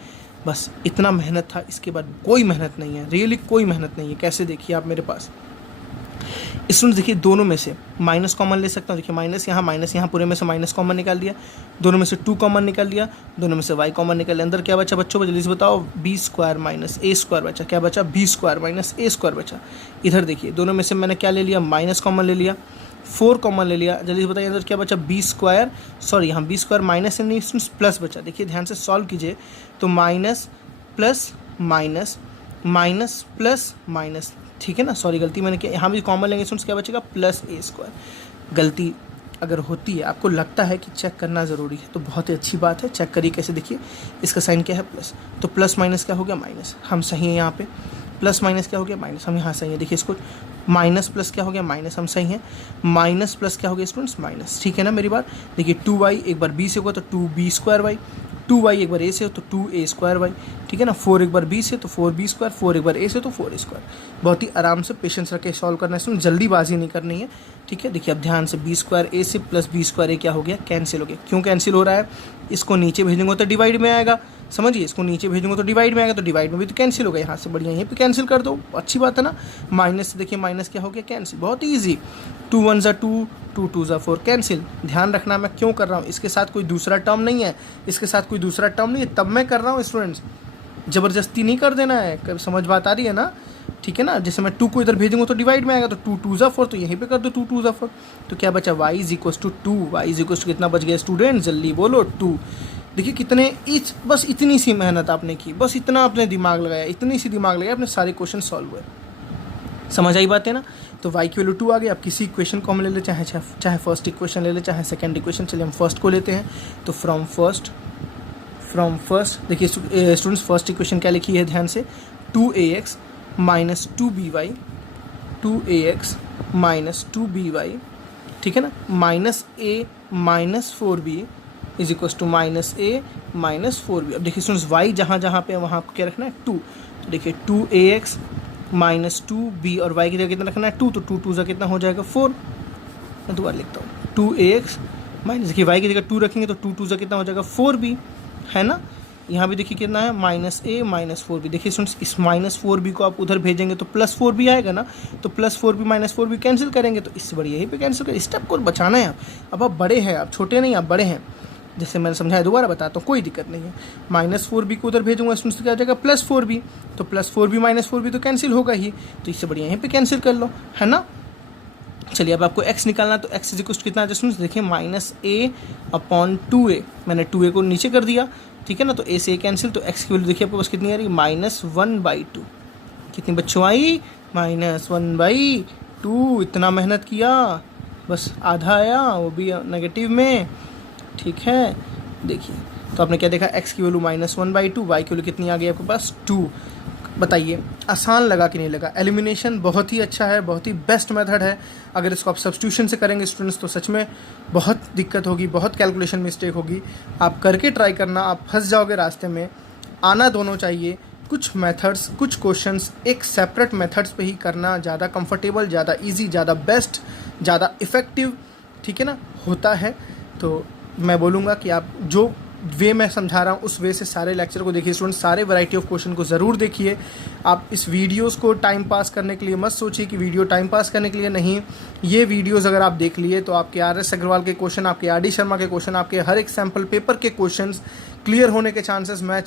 बस इतना मेहनत था, इसके बाद कोई मेहनत नहीं है, रियली कोई मेहनत नहीं है। कैसे देखिए आप मेरे पास स्टूडेंट्स, देखिए दोनों में से माइनस कॉमन ले सकता हूँ, देखिए माइनस यहाँ पूरे में से माइनस कॉमन निकाल दिया, दोनों में से 2 कॉमन निकाल दिया, दोनों में से y कॉमन निकाल लिया, अंदर क्या बचा बच्चों, जल्दी से बताओ, b² - a² बचा, क्या बचा, b² - a² बचा। इधर देखिए दोनों में से मैंने क्या ले लिया, माइनस कॉमन ले लिया, 4 कॉमन ले लिया, जल्दी से बताइए अंदर क्या बचा, यहाँ b² माइनस नहीं प्लस बचा। देखिए ध्यान से सॉल्व कीजिए, तो minus plus minus minus plus minus, ठीक है ना, सॉरी गलती मैंने किया, यहाँ भी कॉमन लेंगे स्टूडेंट्स, क्या बचेगा, +a²। गलती अगर होती है, आपको लगता है कि चेक करना ज़रूरी है, तो बहुत ही अच्छी बात है, चेक करिए कैसे। देखिए इसका साइन क्या है, प्लस, तो प्लस माइनस क्या हो गया, माइनस, हम सही हैं यहाँ पे, प्लस माइनस क्या हो गया, माइनस, हम यहाँ सही है। देखिए इसको माइनस प्लस क्या हो गया, माइनस, हम सही हैं, माइनस प्लस क्या हो गया स्टूडेंट्स, माइनस, ठीक है ना मेरी बात। देखिए 2y एक बार b से होगा तो 2b²y, 2y एक बार a से हो तो 2a²y, ठीक है ना, 4 एक बार b से तो 4b², 4 एक बार a से तो 4a²। बहुत ही आराम से पेशेंस रख के सॉल्व करना है, जल्दीबाजी नहीं करनी है, ठीक है। देखिए अब ध्यान से, b² a से प्लस b² a क्या हो गया, कैंसिल हो गया। क्यों कैंसिल हो रहा है, इसको नीचे भेजेंगे तो डिवाइड में आएगा, समझिए, इसको नीचे भेजूंगा तो डिवाइड में आएगा, तो डिवाइड में भी तो कैंसिल हो गया, यहाँ से बढ़िया यहीं पे कैंसिल कर दो, अच्छी बात है ना। माइनस से देखिए माइनस क्या हो गया, कैंसिल, बहुत ही ईजी, 2 1 ज़ा 2, 2 2 ज़ा 4, कैंसिल। ध्यान रखना मैं क्यों कर रहा हूँ, इसके साथ कोई दूसरा टर्म नहीं है, इसके साथ कोई दूसरा टर्म नहीं है, तब मैं कर रहा हूँ स्टूडेंट्स, ज़बरदस्ती नहीं कर देना है, समझ बात आ रही है ना, ठीक है ना। जैसे मैं 2 को इधर भेजूंगा तो डिवाइड में आएगा, तो 2 2 ज़ा 4, तो यहीं पे कर दो 2 2 ज़ा 4, तो क्या बचा, y = 2, y = कितना बच गया स्टूडेंट, जल्दी बोलो, 2। देखिए कितने बस इतनी सी मेहनत आपने की, बस इतना आपने दिमाग लगाया, इतनी सी दिमाग लगाया, अपने सारे क्वेश्चन सॉल्व हुए, समझ आई बात है ना। तो y की वैल्यू 2 आ गई। आप किसी इक्वेशन को हम ले ले, चाहे फर्स्ट इक्वेशन ले ले, चाहे सेकंड इक्वेशन, चलिए हम फर्स्ट को लेते हैं। तो फ्रॉम फर्स्ट देखिए स्टूडेंट्स, फर्स्ट इक्वेशन क्या लिखी है ध्यान से, 2ax - 2by, 2ax - 2by, ठीक है ना, -a - 4b = -a - 4b। अब देखिए स्टूडेंट्स, y जहाँ जहाँ पे वहाँ आपको क्या रखना है, 2, तो देखिए 2ax - 2b, और y की जगह कितना रखना है, 2, तो 2 2 ज़ा कितना हो जाएगा, 4। मैं दोबारा लिखता हूँ, 2ax देखिए y की जगह 2 रखेंगे तो 2 2 ज़ा कितना हो जाएगा, 4b, है ना। यहाँ भी देखिए कितना है, -a - 4b। देखिए स्टूडेंट्स, इस -4b को आप उधर भेजेंगे तो +4b आएगा ना, तो +4b - 4b कैंसिल करेंगे, तो इससे बढ़िया यहीं पे कैंसिल करें, स्टेप को बचाना है आप। अब आप बड़े हैं, आप छोटे नहीं, आप बड़े हैं, जैसे मैंने समझाया, दोबारा बताता हूँ, कोई दिक्कत नहीं है। -4b को उधर भेजूंगा, स्टूडेंट्स क्या हो जाएगा, +4b, तो +4b - 4b तो कैंसिल होगा ही, तो इससे बढ़िया यहीं पे कैंसिल कर लो, है ना। चलिए अब आपको x निकालना, तो x = कितना है स्टूडेंट्स, देखिए -a/2a, मैंने 2a को नीचे कर दिया, ठीक है ना, तो a से a कैंसिल, तो x की वैल्यू देखिए आपको बस कितनी आ रही, -1/2। कितनी बच्चों आई, -1/2। इतना मेहनत किया, बस आधा आया, वो भी नेगेटिव में, ठीक है। देखिए तो आपने क्या देखा, x की वैल्यू -1/2, y की वैल्यू कितनी आ गई आपके पास, 2। बताइए आसान लगा कि नहीं लगा। एलिमिनेशन बहुत ही अच्छा है, बहुत ही बेस्ट मेथड है। अगर इसको आप सब्स्टिट्यूशन से करेंगे स्टूडेंट्स तो सच में बहुत दिक्कत होगी, बहुत कैलकुलेशन मिस्टेक होगी। आप करके ट्राई करना, आप फंस जाओगे रास्ते में। आना दोनों चाहिए, कुछ मेथड्स, कुछ क्वेश्चंस एक सेपरेट मेथड्स पे ही करना ज़्यादा कंफर्टेबल, ज़्यादा इजी, ज़्यादा बेस्ट, ज़्यादा इफ़ेक्टिव, ठीक है ना, होता है। तो मैं बोलूँगा कि आप जो वे मैं समझा रहा हूँ उस वे से सारे लेक्चर को देखिए स्टूडेंट्स, सारे वैरायटी ऑफ क्वेश्चन को ज़रूर देखिए। आप इस वीडियोस को टाइम पास करने के लिए मत सोचिए कि वीडियो टाइम पास करने के लिए नहीं। ये वीडियोस अगर आप देख लिए तो आपके RS अग्रवाल के क्वेश्चन, आपके RD शर्मा के क्वेश्चन, आपके हर एक सैम्पल पेपर के क्वेश्चंस क्लियर होने के चांसेस मैं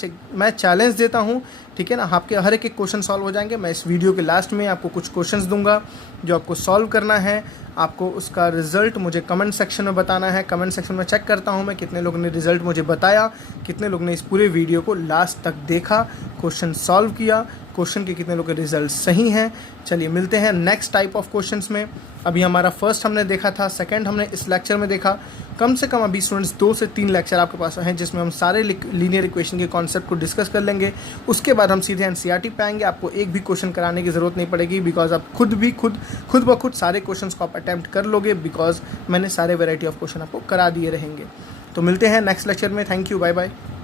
चैलेंज देता हूँ, ठीक है ना। आपके हर एक क्वेश्चन सॉल्व हो जाएंगे। मैं इस वीडियो के लास्ट में आपको कुछ क्वेश्चंस दूंगा जो आपको सॉल्व करना है। आपको उसका रिज़ल्ट मुझे कमेंट सेक्शन में बताना है। कमेंट सेक्शन में चेक करता हूँ मैं कितने लोगों ने रिज़ल्ट मुझे बताया, कितने लोगों ने इस पूरे वीडियो को लास्ट तक देखा, क्वेश्चन सॉल्व किया, क्वेश्चन के कितने लोगों के रिजल्ट सही हैं। चलिए मिलते हैं नेक्स्ट टाइप ऑफ क्वेश्चंस में। अभी हमारा फर्स्ट हमने देखा था, सेकंड हमने इस लेक्चर में देखा। कम से कम अभी स्टूडेंट्स 2 से 3 लेक्चर आपके पास हैं जिसमें हम सारे लीनियर इक्वेशन के कॉन्सेप्ट को डिस्कस कर लेंगे। उसके बाद हम सीधे NCERT पे आएंगे। आपको एक भी क्वेश्चन कराने की ज़रूरत नहीं पड़ेगी, बिकॉज आप खुद ब खुद सारे क्वेश्चन को आप अटैम्प्ट कर लोगे, बिकॉज मैंने सारे वेराइटी ऑफ क्वेश्चन आपको करा दिए रहेंगे। तो मिलते हैं नेक्स्ट लेक्चर में। Thank you, bye bye.